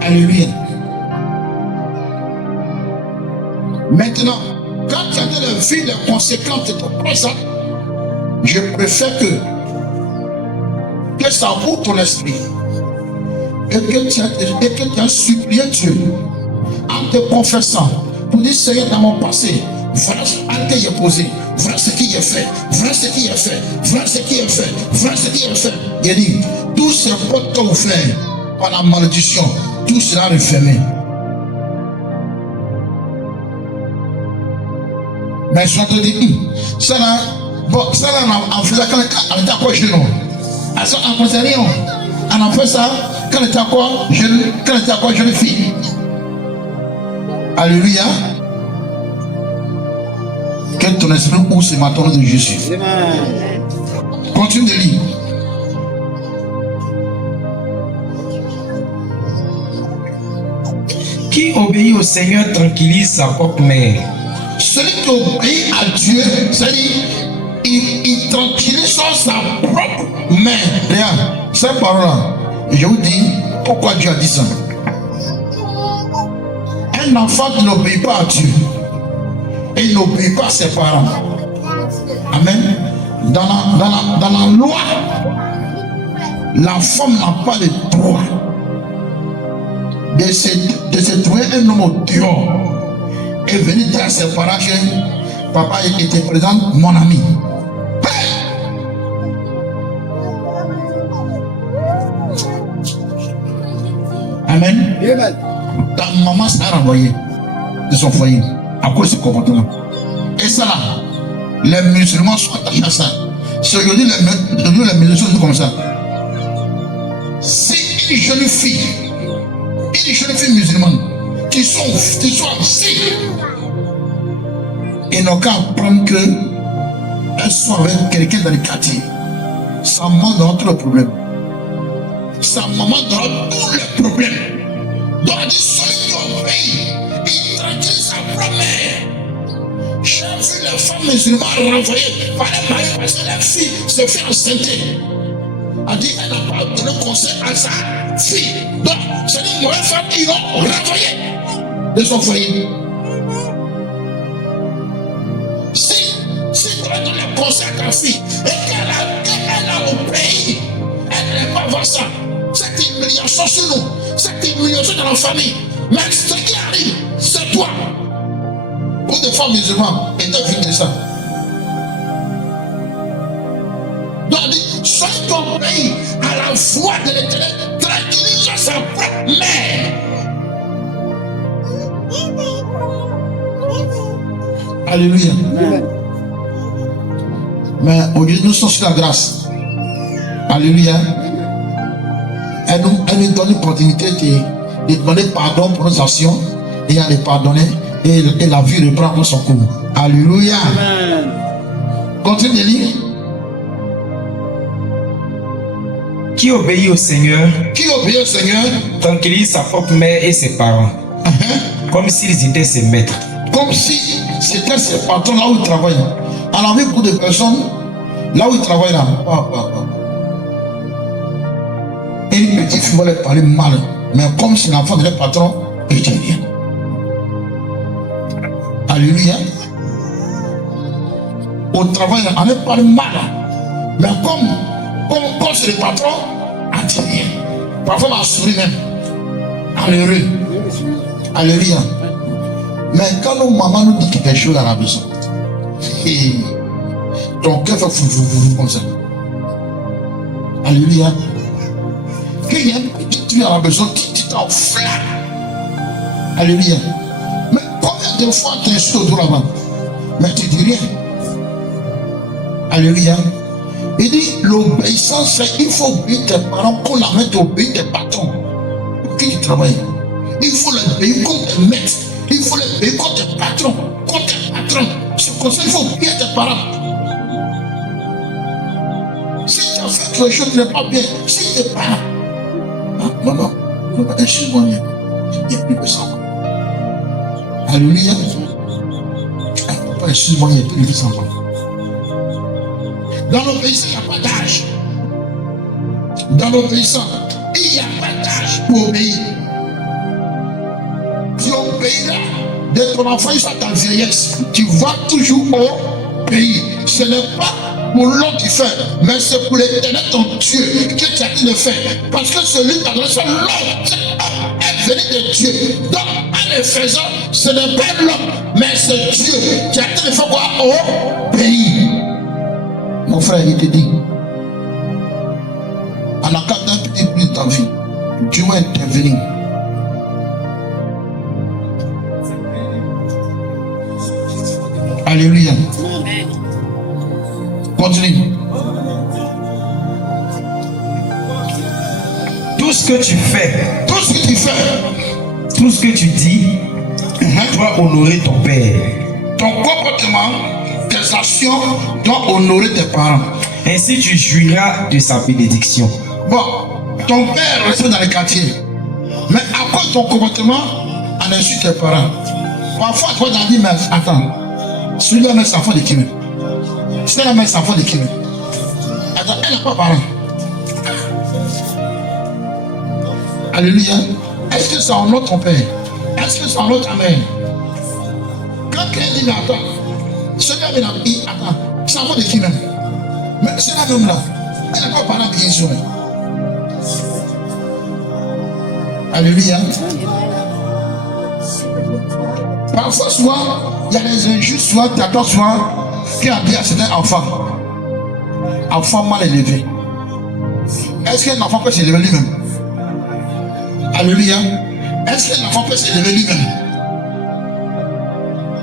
Alléluia. Maintenant, quand tu as vu les conséquences de ton présent, je préfère que ça ouvre ton esprit et que tu as supplié Dieu en te confessant pour dire Seigneur, dans mon passé, voilà ce que j'ai posé, voilà ce qui est fait, voilà ce qui est fait, voilà ce qui est fait, voilà ce qui est fait. Il dit, tout ce portes offert par la malédiction, tout sera refermé. Mais je te dis, ça là, bon, ça là, on fait ça quand on était encore jeune. On faisait rien. On a fait ça quand on était encore jeune fille. Alléluia. Que ton esprit ouvre ce matin de Jésus. Continue de lire. Qui obéit au Seigneur tranquillise sa propre mère. Celui qui obéit à Dieu, c'est-à-dire, il tranquillise sa propre mère. Regarde, cette parole-là, je vous dis pourquoi Dieu a dit ça. Un enfant qui n'obéit pas à Dieu, et il n'obéit pas à ses parents. Amen. Dans la loi, la femme n'a pas le droit de se trouver un homme au dehors et venir dire à ses parents que papa était présent, mon ami. Amen. Ta maman s'est renvoyée de son foyer à cause de ce comportement. Et ça là, les musulmans sont attachés à ça. Si aujourd'hui les musulmans sont comme ça. Si une jeune fille musulmane qui sont assis, ils n'ont qu'à apprendre qu'elle soit avec quelqu'un dans le quartier. Sa maman dans tous les problèmes. Sa maman dans tous les problèmes. Donc elle dit celui qui obéit, il tranquille sa propre mère. J'ai vu les femmes musulmanes renvoyées par les maris parce que la fille se fait enceinte. Elle dit elle n'a pas donné conseil à sa fille. Donc c'est une mauvaise femme qui l'ont renvoyée de son foyer. Si tu as donné conseil à ta fille et qu'elle a obéi, elle ne va pas voir ça. Cette humiliation sur nous, cette humiliation dans la famille. Mais ce qui arrive, c'est toi. Pour des femmes musulmanes, et t'as vu de ça. Donc, celui qui obéit à la voix de l'Éternel tranquillise sa propre mère. Alléluia. Mais aujourd'hui, nous sommes sur la grâce. Alléluia. Elle nous donne l'opportunité de demander pardon pour nos actions et à les pardonner et la vie reprend son cours. Alléluia. Amen. Continue de lire. Qui obéit au Seigneur Qui obéit au Seigneur tranquillise sa propre mère et ses parents, comme s'ils étaient ses maîtres. comme si c'était ses patrons là où ils travaillent. Alors, avec beaucoup de personnes, là où ils travaillent là, et une petite fille va leur parler mal, mais comme si l'enfant de leur patron était bien. Alléluia. Au travail, on leur parle mal, mais comme c'est le patron, on dit rien. Parfois, on sourit même. Alléluia. Alléluia. Mais quand nos mamans nous disent quelque chose à la maison, et ton cœur fait fou comme ça. Alléluia. Qu'il y a un petit truc à la maison qui t'enflamme. Alléluia. Mais combien de fois tu insultes autour là-bas? Mais tu dis rien. Alléluia. Il dit l'obéissance, c'est il faut obéir tes parents qu'on la mette obéir tes patrons. Qui travaille? Il faut les payer comme tes maîtres. Il faut les payer comme tes patrons. Comme tes patrons. C'est comme ça il faut payer tes parents. Si tu as fait quelque chose qui n'est pas bien, si tes parents. Ah, non, excuse-moi, il n'y a plus de ça. Alléluia. Excuse-moi, il n'y a plus de ça. Dans l'obéissance, il n'y a pas d'âge. Dans l'obéissance, il n'y a pas d'âge pour obéir. Tu obéiras de ton enfant jusqu'à ta vieillesse. Tu vas toujours obéir. Ce n'est pas pour l'homme qui fait, mais c'est pour l'Éternel ton Dieu que tu as dit de faire. Parce que celui qui t'a donné, c'est l'homme est venu de Dieu. Donc, en le faisant, ce n'est pas l'homme, mais c'est Dieu qui a dit de faire quoi? Obéir. Mon frère, il te dit, à la carte d'un petit peu de ta vie, Dieu va intervenir. Alléluia. Continue. Tout ce que tu fais, Tout ce que tu fais, tout ce que tu dis, doit honorer ton Père. ton comportement, tes actions doivent honorer tes parents. Ainsi tu jouiras de sa bénédiction. Bon, ton père reste dans le quartier, mais à cause de ton comportement, on insulte tes parents. Parfois, toi, tu as dit, mais attends, celui-là, c'est enfant de qui même? C'est la mère, c'est enfant de qui même? Attends, elle n'a pas parent. Alléluia. Est-ce que ça honore ton père? Est-ce que ça honore ta mère? Quand quelqu'un dit, mais attends, celui-là, attends, c'est enfant de qui même? Mais c'est la même là. Elle n'a pas parent bien sûr. Alléluia. Parfois, souvent, il y a des injustes, souvent, tu attends souvent qui a dit à certains enfants. Enfant mal élevé. Est-ce qu'un enfant peut s'élever lui-même? Alléluia. Est-ce qu'un enfant peut s'élever lui-même?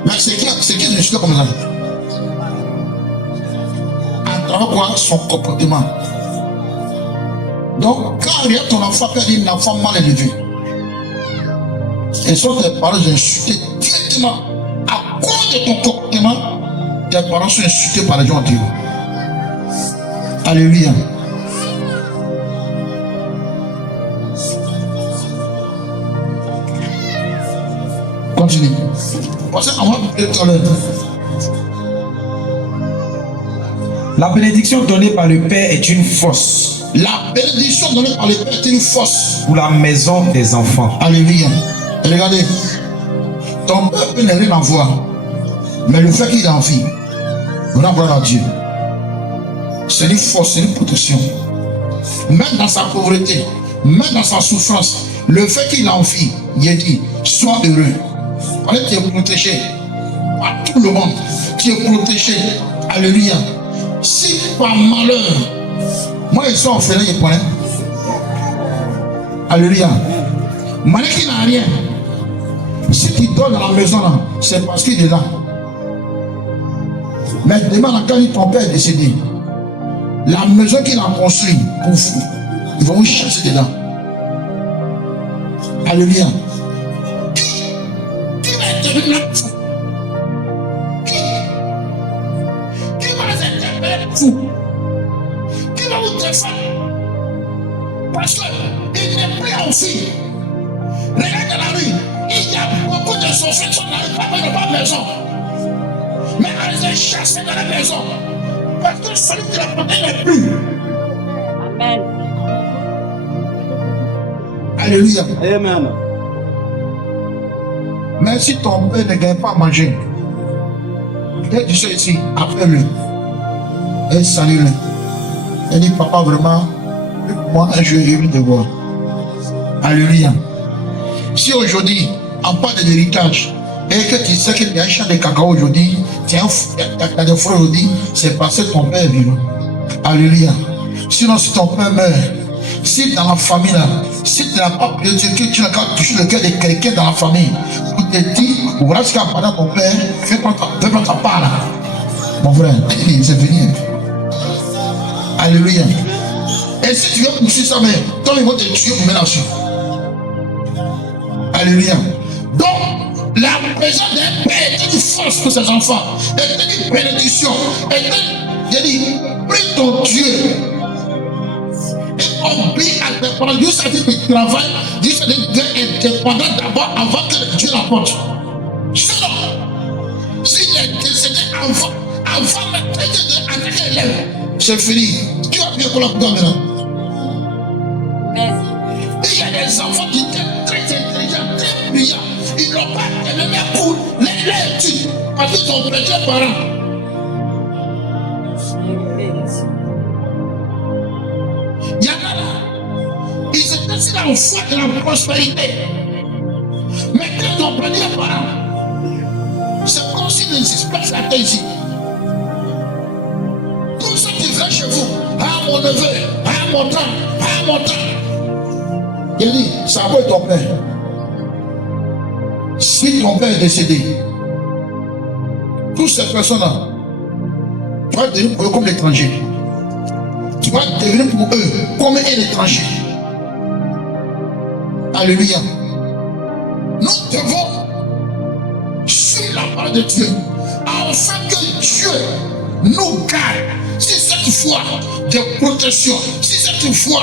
Mais c'est qui est injuste comme ça? À travers quoi? Son comportement. Donc, quand il y a ton enfant qui a dit un enfant mal élevé, et sont tes parents insultés directement à cause de ton comportement, tes parents sont insultés par les gens de Dieu. Alléluia. Continue. Parce qu'on va parler tout à l'heure. La bénédiction donnée par le Père est une force La bénédiction donnée par le Père est une force pour la maison des enfants. Alléluia. Et regardez, ton père peut ne rien avoir, mais le fait qu'il a envie, on a gloire à Dieu. C'est une force, c'est une protection. Même dans sa pauvreté, même dans sa souffrance, le fait qu'il a envie, il a dit, sois heureux. Allez, tu es protégé par tout le monde. Tu es protégé. Alléluia. Si par malheur, moi je suis orphelin, je connais. Alléluia. Malgré qu'il n'a rien, si tu dors dans la maison là, c'est parce qu'il est là. Mais demain, quand ton père est décédé, la maison qu'il a construite pour vous, ils vont vous chasser dedans. Alléluia. Qui va devenir fou? Qui va les interpeller fou? Qui va vous défendre? Parce qu'il n'est plus aussi. Regarde dans la rue, il y a beaucoup de souffrances qui sont dans la maison. Mais elles sont chassées dans la maison. Parce que celui qui l'a porté n'est plus. Amen. Alléluia. Amen. Mais si ton père ne gagne pas à manger, dès que tu sais ici, appelle-le. Et salue-le. Et dit, papa, vraiment, moi, un jour, j'ai envie de voir. Alléluia. Si aujourd'hui, on parle de l'héritage, et que tu sais qu'il y a un champ de cacao aujourd'hui, tu as des fruits aujourd'hui, c'est parce que ton père est vivant. Alléluia. Sinon, si ton père meurt, si dans la famille là, si tu n'as pas touché le cœur de quelqu'un dans la famille, on te dit, voilà ce qu'il y a pendant ton père, fais pas ta part là. Mon frère, c'est fini. Alléluia. Et si tu veux pousser ça, mais toi, ils vont te tuer pour mettre là-dessus. Alléluia. Donc, la présence d'un père est une force pour ses enfants, est une bénédiction, j'ai dit, prie ton Dieu et obéis à tes paroles. Dieu s'est dit qu'il travaille, Dieu s'est dit qu'il est indépendant d'abord avant que Dieu l'apporte. Sinon, s'il est décédé avant même qu'un élève, c'est fini. Tu as bien pour la poudre maintenant. Il y a des enfants qui étaient très intelligents, très brillants. Ils n'ont pas aimé pour les études parce qu'ils ont prêté les parents. Il y en a là, ils étaient sur la foi de la prospérité. Mais quand ils ont prêté les parents, c'est comme s'il n'existe pas la terre ici. Tout ce qui vient chez vous, à mon neveu, à mon temps, à mon temps. Il dit, ça va être ton père. Si ton père est décédé, toutes ces personnes-là, tu vas devenir pour eux comme l'étranger. Tu vas devenir pour eux comme un étranger. Alléluia. Nous devons suivre la parole de Dieu afin que Dieu nous garde. Si cette foi de protection, si cette foi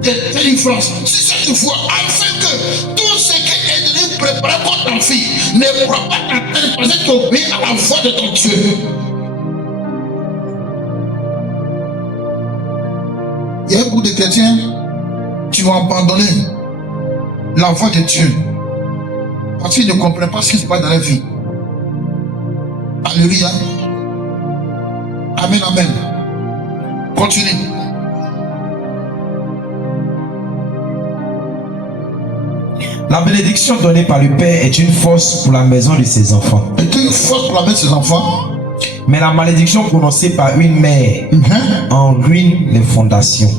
de délivrance, si cette foi, afin que tout ce qui est devenu préparé contre ta fille ne pourra pas t'atteindre parce que tu obéis à la voix de ton Dieu. Il y a beaucoup de chrétiens qui vont abandonner la voix de Dieu parce qu'ils ne comprennent pas ce qui se passe dans la vie. Alléluia. Amen, amen. Continue. La bénédiction donnée par le Père est une force pour la maison de ses enfants. Est une force pour la maison de ses enfants. Mais la malédiction prononcée par une mère en ruine les fondations.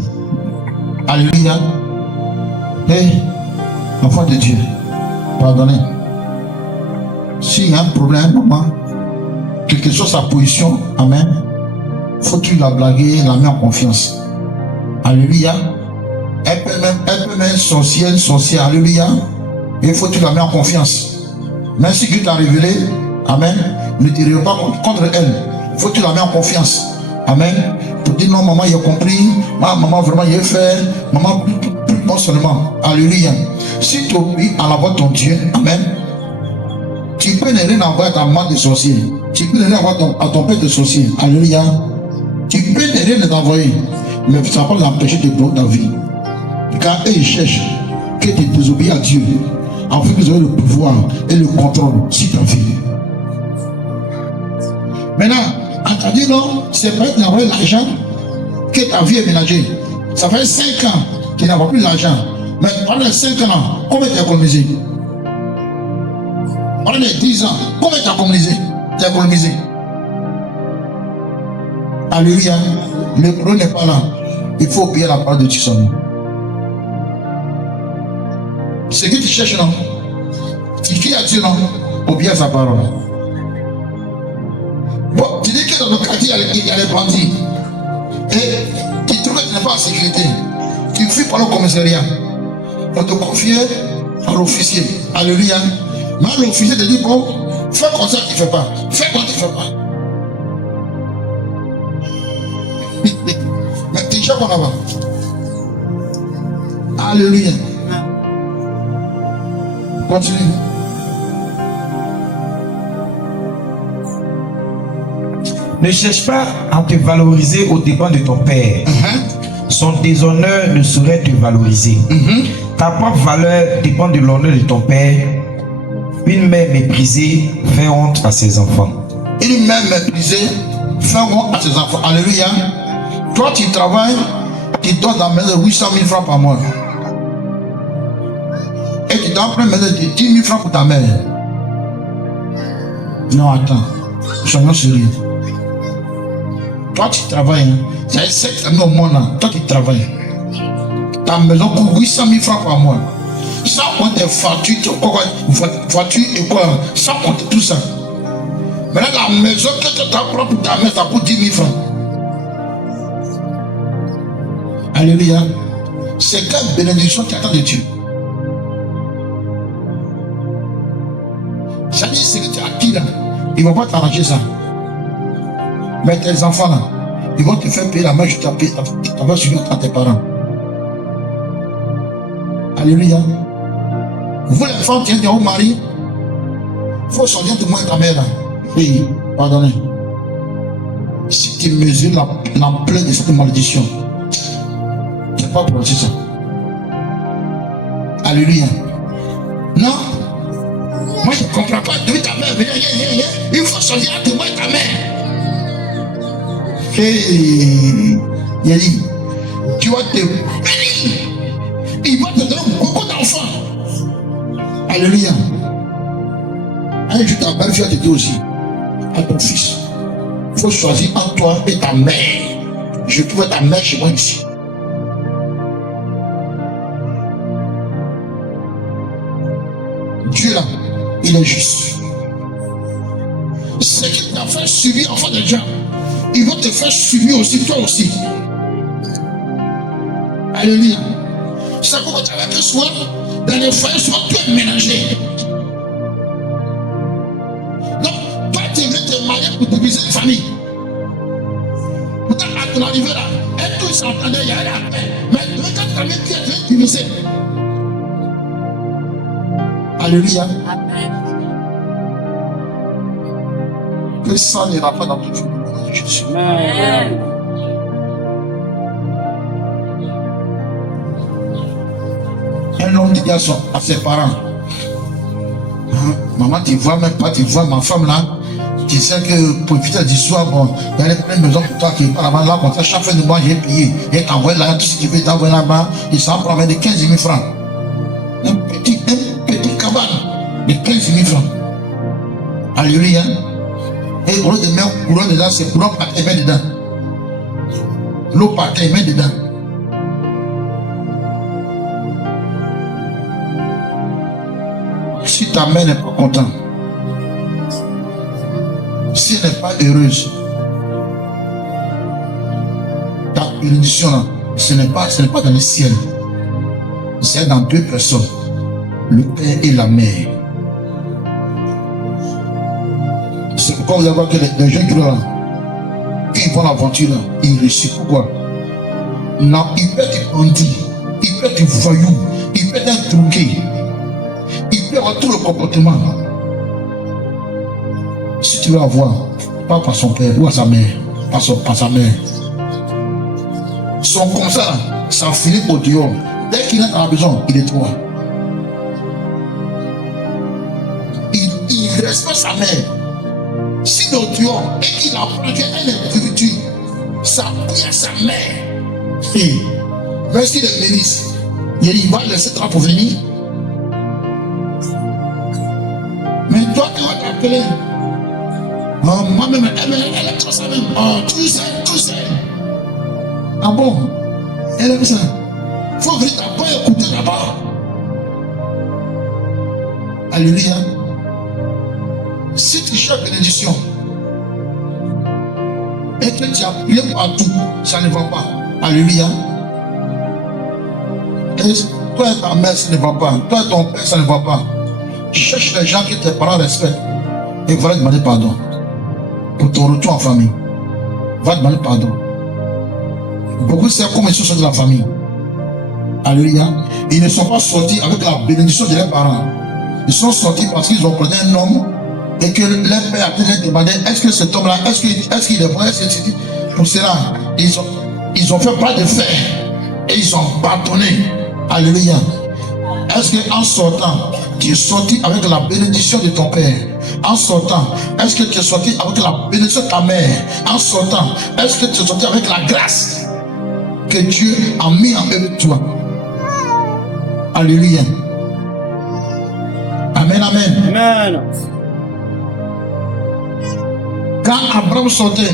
Alléluia. Enfant de Dieu, pardonnez. S'il y a un problème, maman, quelle que soit sa position, amen, faut-tu la blaguer, la mettre en confiance. Alléluia. Elle peut même sorcière, alléluia. Il faut que tu la mets en confiance. Même si Dieu t'a révélé, amen, ne tire pas contre elle. Il faut que tu la mets en confiance. Amen. Pour dire non, maman, il a compris. Maman, vraiment, il a fait. Maman, non seulement. Alléluia. Si tu obéis à la voix de ton Dieu, amen, tu peux ne rien avoir à ta main de sorcier. Tu peux ne rien avoir à ton père de sorcier. Alléluia. Tu peux ne rien t'envoyer. Mais ça va pas l'empêcher de bloquer ta vie. Car eux, ils cherchent que tu désobéis à Dieu, afin que tu aies le pouvoir et le contrôle sur ta vie. Maintenant, on t'a dit non, c'est pas que tu n'as l'argent que ta vie est ménagée. Ça fait 5 ans que tu n'as plus l'argent. Mais pendant les 5 ans, combien tu as économisé? Pendant les 10 ans, combien tu as économisé? Alléluia. Le problème n'est pas là. Il faut obéir la parole de Dieu seulement. Ce que tu cherches, non? Tu cries à Dieu, non? Obéis à sa parole. Bon, tu dis que dans le quartier, il y a les bandits. Et tu trouves que tu n'es pas en sécurité. Tu fuis par le commissariat. On te confie à l'officier. Alléluia. Mais l'officier te dit, bon, fais comme ça, tu ne fais pas. Fais comme tu ne fais pas. Mais tu cherches en avant. Alléluia. Continue. Ne cherche pas à te valoriser aux dépens de ton père. Son déshonneur ne saurait te valoriser. Ta propre valeur dépend de l'honneur de ton père. Une mère méprisée fait honte à ses enfants. Une mère méprisée fait honte à ses enfants. Alléluia. Toi, tu travailles, tu donnes dans la maison 800 000 francs par mois. Et tu dois prendre de 10 000 francs pour ta mère. Non, attends. Soyons sérieux. Toi, tu travailles. C'est 7 années au monde. Toi, tu travailles. Ta maison coûte 800 000 francs par mois. Sans compter voiture et quoi. Sans compter tout ça. Maintenant, la maison que tu dois prendre pour ta mère, ça coûte 10 000 francs. Alléluia. C'est quelle bénédiction qui attend de Dieu. C'est-à-dire, c'est que tu as acquis là. Ils ne vont pas t'arranger ça. Mais tes enfants là, ils vont te faire payer la main juste à vas suivre à tes parents. Alléluia. Vous les femmes qui êtes au mari, il faut sortir de moi ta mère là. Oui, pardonnez. Si tu mesures l'ampleur de cette malédiction, tu n'es pas pour ça. Alléluia. Non. Moi je ne comprends pas. Depuis ta mère, il faut sortir de moi ta mère. Hey, il a dit, tu vas te bénir. Il va te donner beaucoup d'enfants. Alléluia. Un jour, ta belle-fille te dit aussi à ton fils, il faut choisir entre toi et ta mère. Je trouve ta mère chez moi ici. Dieu là, il est juste. Ce qui t'a fait subir enfant de Dieu, il va te faire subir aussi, toi aussi. Alléluia. C'est pourquoi tu avais que soir, dans les foyers, souvent tu es mélangé. Donc, toi, tu veux te marier pour diviser une famille. Pourtant, à ton arrivée là, et tous s'entendaient, il y avait la paix. Mais quand tu avais dit, tu veux diviser. Alléluia. Amen. Que ça n'ira pas dans toute vie. Jésus. Amen. Un homme dit à ses parents, maman, tu vois même pas, tu vois ma femme là, tu sais que pour profiter du soir, bon, il y a plein de maisons pour toi qui est pas là-bas, là, comme ça, chaque fin de mois, j'ai payé. Et t'envoies là, tout ce qu'il veut t'envoyer là-bas, il s'en prend de 15 000 francs. Un petit cabane de 15 000 francs. Alléluia. Et au lieu de mettre courant dedans, c'est courant par tes mains dedans. L'eau par tes mains dedans. Si ta mère n'est pas contente, si elle n'est pas heureuse, ta bénédiction là, ce n'est pas dans le ciel. C'est dans deux personnes, le père et la mère. C'est pourquoi vous allez voir que les gens qui sont là, quand ils vont l'aventure là, ils réussissent. Pourquoi? Non, ils peuvent être bandits, ils peuvent être voyous, ils peuvent être drogués, ils peuvent avoir tout le comportement. Si tu veux avoir, pas par son père ou à sa mère, par sa mère. Son comme ça, ça finit au dehors. Dès qu'il est dans la maison, il est toi. Il respecte sa mère. Si le dehors et qu'il apprend qu'elle est vertu, ça prie à sa mère. Et même s'il est ministre, il va laisser toi pour venir. Mais toi, tu vas t'appeler. Oh, moi-même, elle est comme ça même. Oh, tu sais. Ah bon? Elle aime ça. Il faut venir d'abord écouter d'abord. Alléluia. Si tu cherches bénédiction et que tu as prié partout, ça ne va pas. Alléluia. Et toi et ta mère, ça ne va pas. Toi et ton père, ça ne va pas. Tu cherches les gens que tes parents respectent et va leur demander pardon pour ton retour en famille. Va demander pardon. Beaucoup savent comment ils sont de la famille. Alléluia. Ils ne sont pas sortis avec la bénédiction de leurs parents. Ils sont sortis parce qu'ils ont connu un homme et que leur père a pu leur demander est-ce que cet homme-là, est-ce qu'il est bon, pour cela, ils ont fait pas de fer et ils ont pardonné. Alléluia. Est-ce qu'en sortant, tu es sorti avec la bénédiction de ton père? En sortant, est-ce que tu es sorti avec la bénédiction de ta mère? En sortant, est-ce que tu es sorti avec la grâce que Dieu a mis en eux de toi? Alléluia. Amen, amen. Amen. Quand Abraham sortait,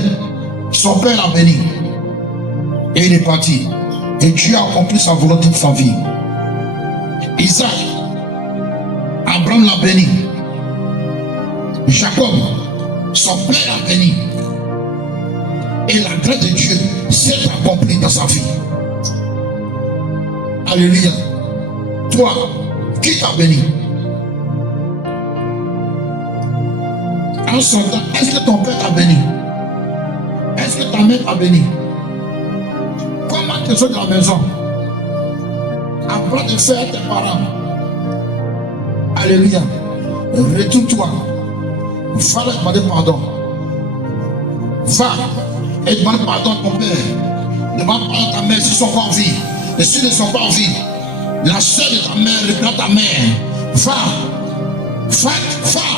son père l'a béni. Et il est parti. Et Dieu a accompli sa volonté de sa vie. Isaac, Abraham l'a béni. Jacob, son père l'a béni. Et la grâce de Dieu s'est accomplie dans sa vie. Alléluia. Toi, qui t'a béni? En son temps, est-ce que ton père t'a béni? Est-ce que ta mère t'a béni? Comment tu sors de la maison? Apprends de faire à tes parents. Alléluia. Retourne-toi. Va leur demander pardon. Va et demande pardon à ton père. Demande pardon à ta mère s'ils sont pas en vie. Et s'ils ne sont pas en vie, la soeur de ta mère, regarde ta mère. Va. Parle.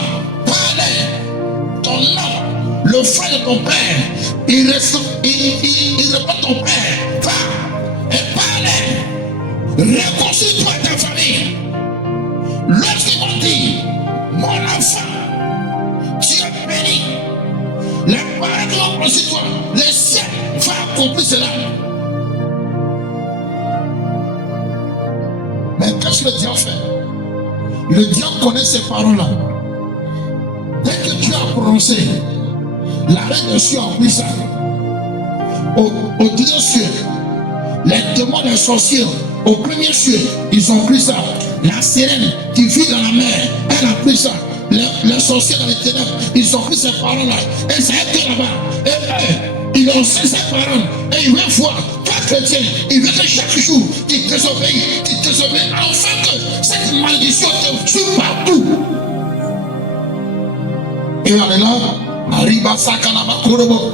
Ton nom, le frère de ton père, il répond ton père. Va et parle. Réconcilie-toi avec ta famille. Lorsqu'ils vont dire, mon enfant, tu es béni. Les parents qui vont penser toi, les siens vont accomplir cela. Mais qu'est-ce que le diable fait? Le diable connaît ces paroles-là. Dès que Dieu a prononcé, la reine des cieux a pris ça. Au deuxième cieux, les démons des sorciers, au premier cieux, ils ont pris ça. La sirène qui vit dans la mer, elle a pris ça. Les sorciers dans les ténèbres, ils ont pris ces paroles-là. Et ça a été là-bas. Et ils ont fait ces paroles. Et ils veulent voir, toi chrétien, ils veulent que chaque jour, tu désobéis, afin que cette malédiction te tue partout. Et on est là, arriba sakanaba korobo.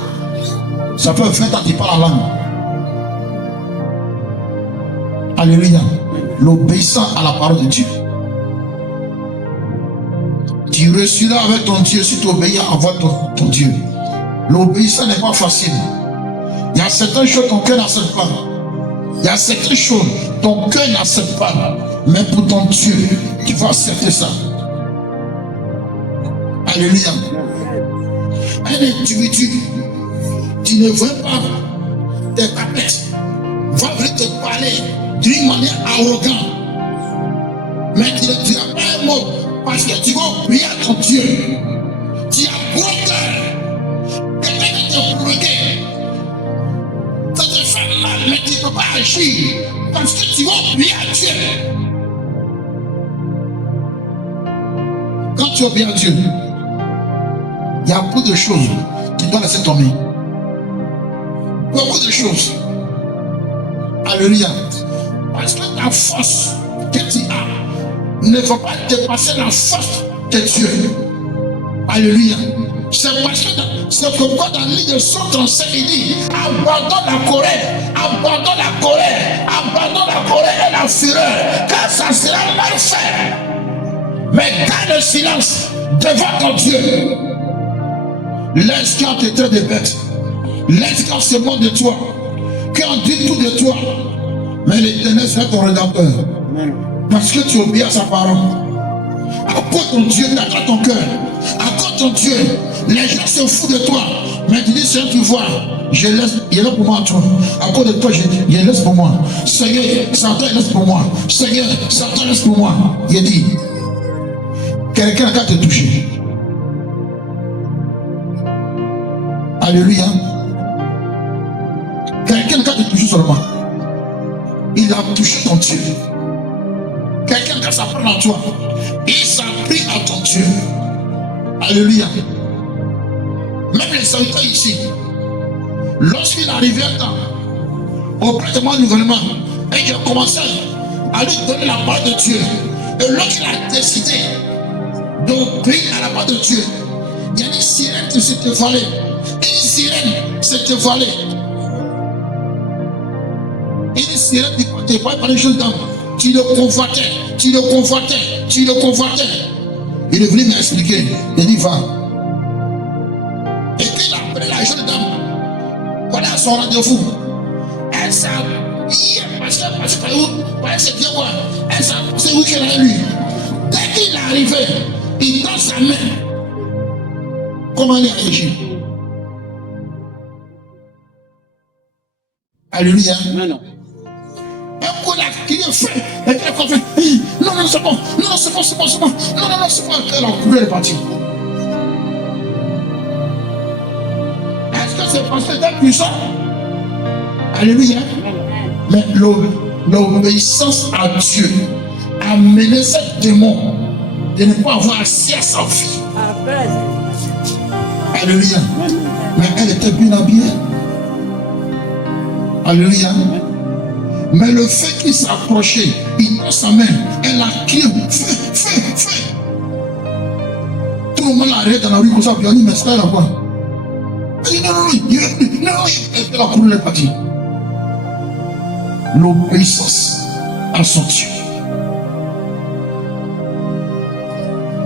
Ça peut faire ta pas la langue. Alléluia. L'obéissant à la parole de Dieu. Tu réussiras avec ton Dieu si tu obéis à ton Dieu. L'obéissant n'est pas facile. Il y a certaines choses ton cœur n'accepte pas. Il y a certaines choses ton cœur n'accepte pas. Mais pour ton Dieu, tu vas accepter ça. Alléluia. Un individu, tu ne veux pas tes tapettes, va venir te parler d'une manière arrogante. Mais tu ne diras pas un mot parce que tu vas oublier ton Dieu. Tu as gros cœur. Quelqu'un qui te provoquer. Ça te fait mal, mais tu ne peux pas agir parce que tu vas oublier Dieu. Quand tu obéis à Dieu, il y a beaucoup de choses qui doivent laisser tomber. Beaucoup de choses. Alléluia. Parce que ta force que tu as ne va pas dépasser la force de Dieu. Alléluia. C'est pourquoi dans le livre de 135, il dit abandonne la colère, abandonne la colère, abandonne la colère et la fureur, car ça sera mal fait. Mais garde le silence devant ton Dieu. Laisse qu'on te traite de bête. Laisse qu'on se moque de toi. Qu'on dit tout de toi. Mais l'Éternel sera ton rédempteur. Parce que tu obéis à sa parole. Accorde ton Dieu, accorde ton cœur. Accorde ton Dieu. Les gens se foutent de toi. Mais tu dis, Seigneur, tu vois, je laisse, il est là pour moi, toi. À cause de toi, je laisse pour moi. Seigneur, Satan, il laisse pour moi. Seigneur, Satan, laisse pour moi. Il dit, quelqu'un a te toucher. Alléluia. Quelqu'un a te toucher seulement. Il a touché ton Dieu. Quelqu'un qui s'apprend à toi. Il s'est pris à ton Dieu. Alléluia. Même les serviteurs ici, lorsqu'il arrivait un temps, auprès de mon gouvernement, et j'ai commencé à lui donner la parole de Dieu. Et lorsqu'il a décidé d'obéir à la parole de Dieu, il y a une sirène qui s'est évalée. Une sirène s'est évalée. Une sirène qui partait par une jeune dame. Tu le convoitais, tu le convoitais, tu le convoitais. Il est venu m'expliquer. Il dit, va. Et puis il a pris la jeune dame. Voilà son rendez-vous. Elle s'est passée c'est bien quoi. Elle s'est passée le week-end avec lui. Dès qu'il est arrivé, il donne sa main. Comment il a réagi? Alléluia. Non. Un coup là, qui est fait. Et puis elle a fait. Non, c'est bon. Non, c'est bon. Non, c'est bon. Elle a couru, elle est partie. Est-ce que c'est parce que c'est puissant? Alléluia. Mais l'obéissance à Dieu a mené ce démon de ne pas avoir accès à sa vie. Amen. Alléluia. Mais elle était bien habillée. Alléluia. Mais le fait qu'il s'approchait, il prend sa main, elle a crié, fais. Tout le monde l'arrête dans la rue comme ça, puis on dit, mais c'est là quoi? Elle dit, non, elle a couru, elle est partie. L'obéissance à son Dieu.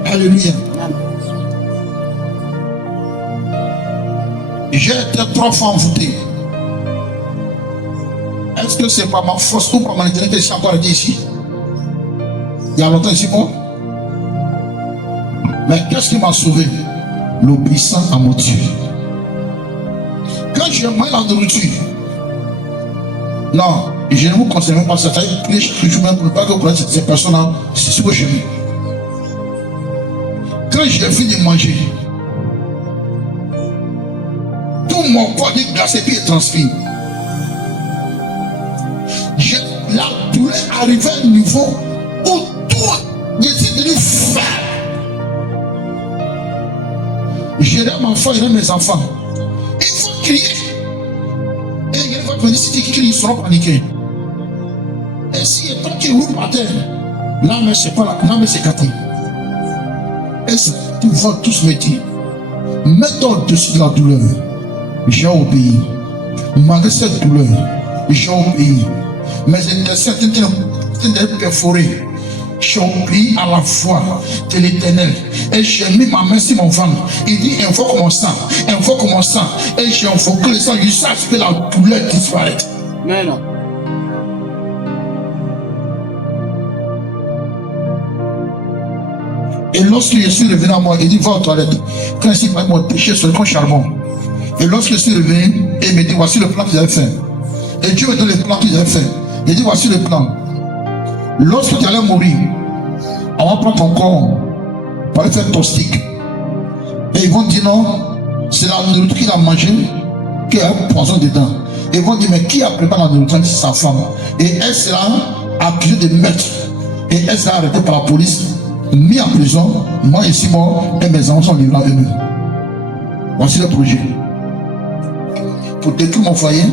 Alléluia. J'ai été 3 fois envoûté. Est-ce que c'est pas ma force ou pas ma intérêt que je suis encore été ici? Il y a longtemps ici, moi. Mais qu'est-ce qui m'a sauvé? L'obéissance à mon Dieu. Quand j'ai mal la nourriture, non, je ne vous conseille même pas ça. Je suis même pour ne pas que vous connaissez ces personnes-là, c'est ce que j'ai vu. Quand j'ai fini de manger, tout mon corps est glacé puis il transpire. La douleur arrivait à un niveau où tout était devenu faible. J'aidais ma femme, j'aidais mes enfants. Il faut crier. Et il va venir, si tu cries, ils seront paniqués. Et si tant qu'ils roulent par terre, là, mais c'est pas là, là, mais c'est cassé. Et ça, tu vas tous me dire, mets-toi au-dessus de la douleur. J'ai obéi. Malgré cette douleur, j'ai obéi. Mais c'était perforé. J'ai obéi à la foi de l'Éternel. Et j'ai mis ma main sur mon ventre. Il dit, invoque mon sang. Et j'ai invoqué le sang jusqu'à ce que la douleur disparaisse. Mais non. Et lorsque je suis revenu à moi, il dit, va aux toilettes. Quand il m'a mon péché sur le charbon. Et lorsque je suis revenu, il me dit, voici le plan qu'ils avaient fait. Et Dieu me donne le plan qu'ils avaient fait. Il dit, voici le plan. Lorsque tu allais mourir, on va prendre ton corps pour aller faire tostique. Et ils vont dire non, c'est la nourriture qu'il a mangé, qui a un poison dedans. Et ils vont dire, mais qui a préparé la nourriture? C'est sa femme. Et elle sera accusée de meurtre. Et elle sera arrêtée par la police, mise en prison. Moi ici mort, et mes enfants sont livrés à eux-mêmes. Voici le projet. Pour détruire mon foyer,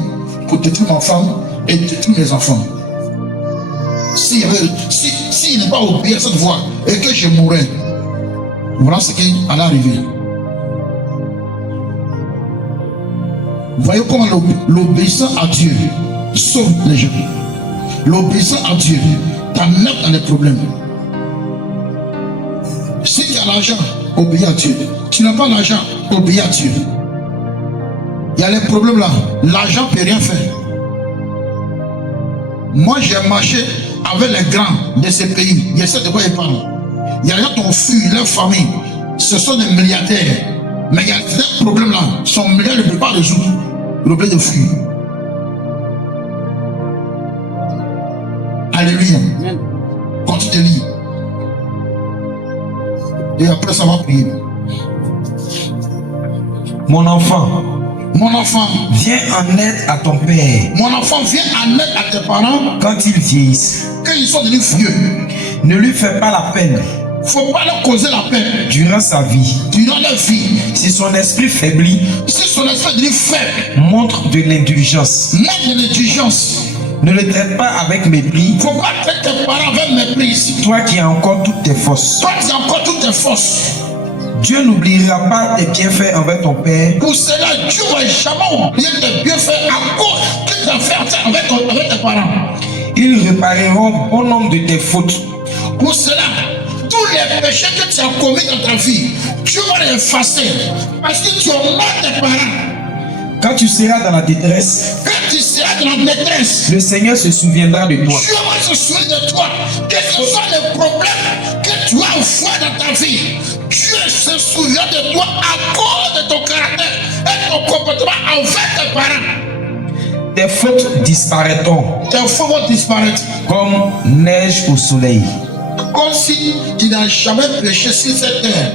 pour détruire ma femme et détruire mes enfants. S'il n'est pas obéi à cette voie et que je mourrais, voilà ce qui allait arriver. Voyez comment l'obéissance à Dieu sauve les gens. L'obéissance à Dieu t'amène dans les problèmes. Si tu as l'argent, obéis à Dieu. Tu n'as pas l'argent, obéis à Dieu. Il y a les problèmes là. L'argent ne peut rien faire. Moi, j'ai marché avec les grands de ces pays. Je sais de quoi ils parlent. Il y a des gens qui ont fui leur famille. Ce sont des milliardaires. Mais il y a des problèmes là. Son milliard ne peut pas résoudre. Le problème de fuir. Alléluia. Continue de lire. Et après, ça va prier. Mon enfant, viens en aide à ton père. Mon enfant, viens en aide à tes parents Quand ils vieillissent, quand ils sont devenus vieux. ne lui fais pas la peine Il ne faut pas leur causer la peine durant sa vie. durant leur vie. Si son esprit faiblit, Si son esprit devient faible, montre de l'indulgence. montre de l'intelligence. Ne le traite pas avec mépris. Faut pas traiter tes parents avec mépris. Toi qui as encore toutes tes forces. Toi qui as encore toutes tes forces. Dieu n'oubliera pas tes bienfaits envers ton Père. Pour cela, Dieu ne va jamais oublier tes bienfaits à cause que tu as fait avec tes parents. Ils répareront bon nombre de tes fautes. Pour cela, tous les péchés que tu as commis dans ta vie, Dieu va les effacer parce que tu honores tes parents. Quand tu seras dans la détresse, Quand tu seras dans la détresse, le Seigneur se souviendra de toi. Dieu va se souvenir de toi. Quels que soient les problèmes que tu as au fond dans ta vie, Dieu se souvient de toi à cause de ton caractère et ton comportement envers tes parents. Tes fautes disparaîtront Tes fautes vont disparaître. comme neige au soleil. Comme si tu n'as jamais péché sur cette terre.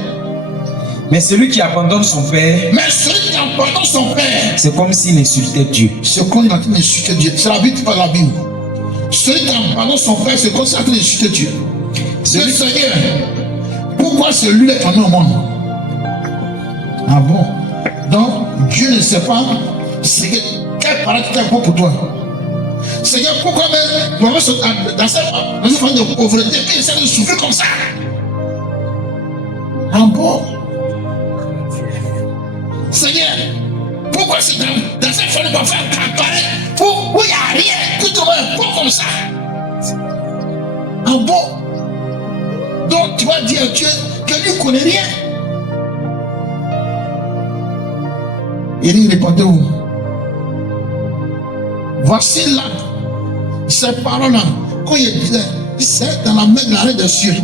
Mais celui qui abandonne son Père, Mais celui qui abandonne son père, c'est comme s'il insultait Dieu. c'est qu'on est en train d'insulter Dieu. C'est la Bible, pas la Bible. Celui qui abandonne son père, c'est comme s'il est en train d'insulter Dieu. C'est le Seigneur. Pourquoi celui-là est tombé au monde? Ah bon? Donc, Dieu ne sait pas quel parent tu as pour toi. Seigneur, pourquoi même dans cette forme de pauvreté, il essaie de souffrir comme ça? Ah bon? Seigneur, pourquoi c'est dans cette forme de faire pareil où il n'y a rien, tout est bon comme ça? Ah bon? Donc tu vas dire à Dieu que lui ne connaît rien. Il dit, répondez-vous. Voici là, ces paroles-là, quand il disait, c'est dans la main de l'arrêt des cieux.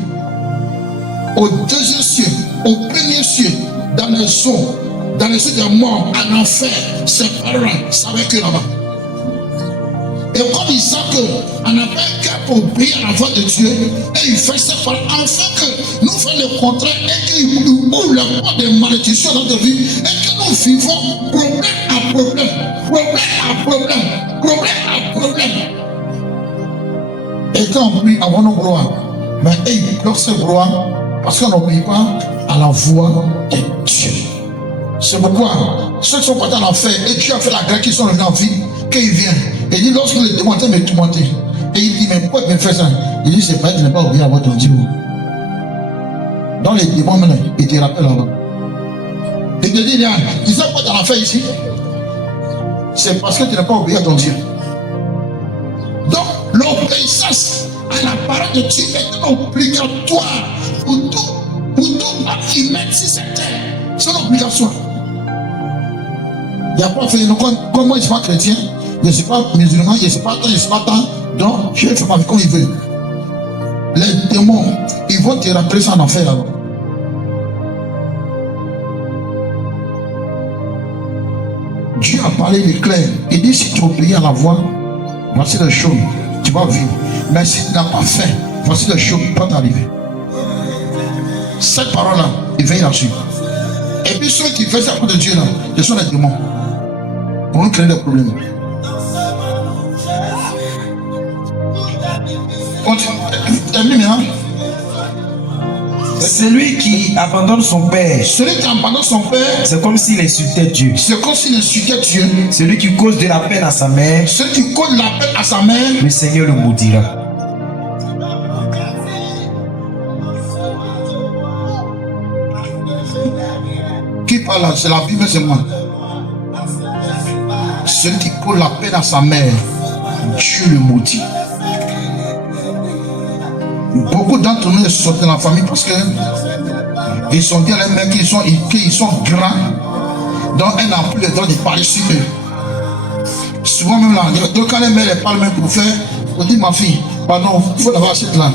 Au deuxième ciel, au premier ciel, dans les eaux, dans les cieux des morts, en enfer, ces paroles-là, ça va que là-bas. Et comme il sent qu'on n'a pas un cœur pour obéir à la voix de Dieu, et il fait ça afin que nous fassions le contraire et qu'il nous ouvre la porte des malédictions dans notre vie et que nous vivons problème à problème, problème à problème, problème à problème. Et quand on prie avant nos gloires, mais il bloque ces gloires parce qu'on n'obéit pas à la voix de Dieu. C'est pourquoi ceux qui sont partis en enfer et Dieu a fait la grâce qui sont revenus en vie, qu'il vient. Et il dit, lorsque les démontés me tourmentaient, et il dit, mais pourquoi tu me fais ça? Il dit, c'est pas que tu n'as pas oublié à votre Dieu. Dans les démons, il te rappelle là-bas. Il te dit, tu sais quoi tu as fait ici? C'est parce que tu n'as pas oublié à ton Dieu. Donc, l'obéissance à la parole de Dieu est obligatoire pour tout humain sur cette terre. C'est une obligation. Il n'y a pas fait, comme moi je ne suis pas chrétien, je ne suis pas musulman, je ne suis pas tant, donc je ne fais pas comme il veut. Les démons, ils vont te rappeler ça en enfer là-bas. Dieu a parlé d'éclair. Il dit si tu obéis à la voix, voici les choses, tu vas vivre. Mais si tu n'as pas fait, voici les choses qui peuvent t'arriver. Cette parole-là, il veille là-dessus. Et puis ceux qui font ça pour de Dieu là, ce sont les démons. Pour nous créer des problèmes. Termine maintenant. Celui qui abandonne son Père, Celui qui abandonne son père, c'est comme s'il insultait Dieu. c'est comme s'il insultait Dieu. Celui qui cause de la peine à sa mère, Celui qui cause la peine à sa mère, le Seigneur le maudira. qui parle là, c'est la Bible, c'est moi. Celui qui cause la peine à sa mère, Dieu le maudit. Beaucoup d'entre nous sont dans la famille parce que ils sont bien les mecs qui sont grands, donc elle n'a plus le droit de parler sur eux. Souvent même là, donc quand les mères parlent même pour faire, on dit ma fille, pardon, il faut l'avoir cette là.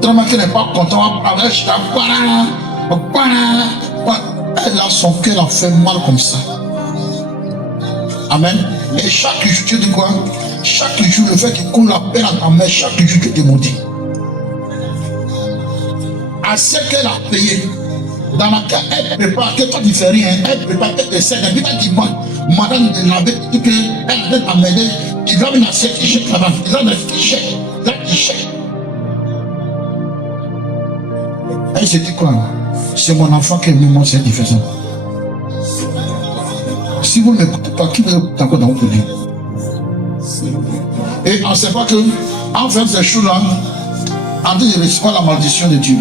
Tellement qu'elle n'est pas contente, elle a son cœur a fait mal comme ça. Amen. Et chaque jour, tu dis quoi? Chaque jour, le fait qu'il coule la peine à ta mère, chaque jour, tu te maudis. À ce qu'elle a payé, dans laquelle elle prépare, que toi tu fais rien, elle prépare, elle te sert, et puis quand tu manges, madame de laver, tout que elle va t'amener, tu dois une assiette qui chèque là-bas, tu dois une t-shirt. Elle se dit quoi? C'est mon enfant qui est venu, moi, c'est différent. Si vous ne m'écoutez pas, qui vous écoute encore dans votre vie? Et on ne sait pas que en faisant ces choses-là, en train de recevoir la malédiction de Dieu.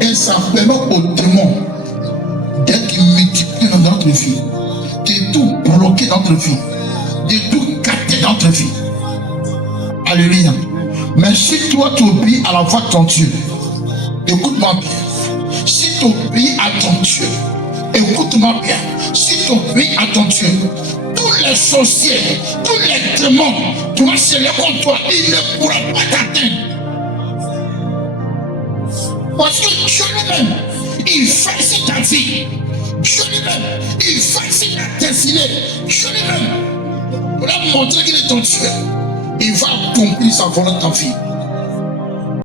Et ça permet aux démons d'être multipliés dans notre vie, de tout bloquer dans notre vie, de tout capter dans notre vie. Alléluia. Mais si toi tu obéis à la voix de ton Dieu, écoute-moi bien. Si tu obéis à ton Dieu, écoute-moi bien. Si tu obéis à ton Dieu, tous les sorciers, tous les démons, tu vas se lever contre toi, ils ne pourront pas t'atteindre. Parce que Dieu lui-même, il fascine ta vie. Dieu lui-même, il fascine ta destinée. Dieu lui-même, pour leur montrer qu'il est ton Dieu, il va accomplir sa volonté en vie.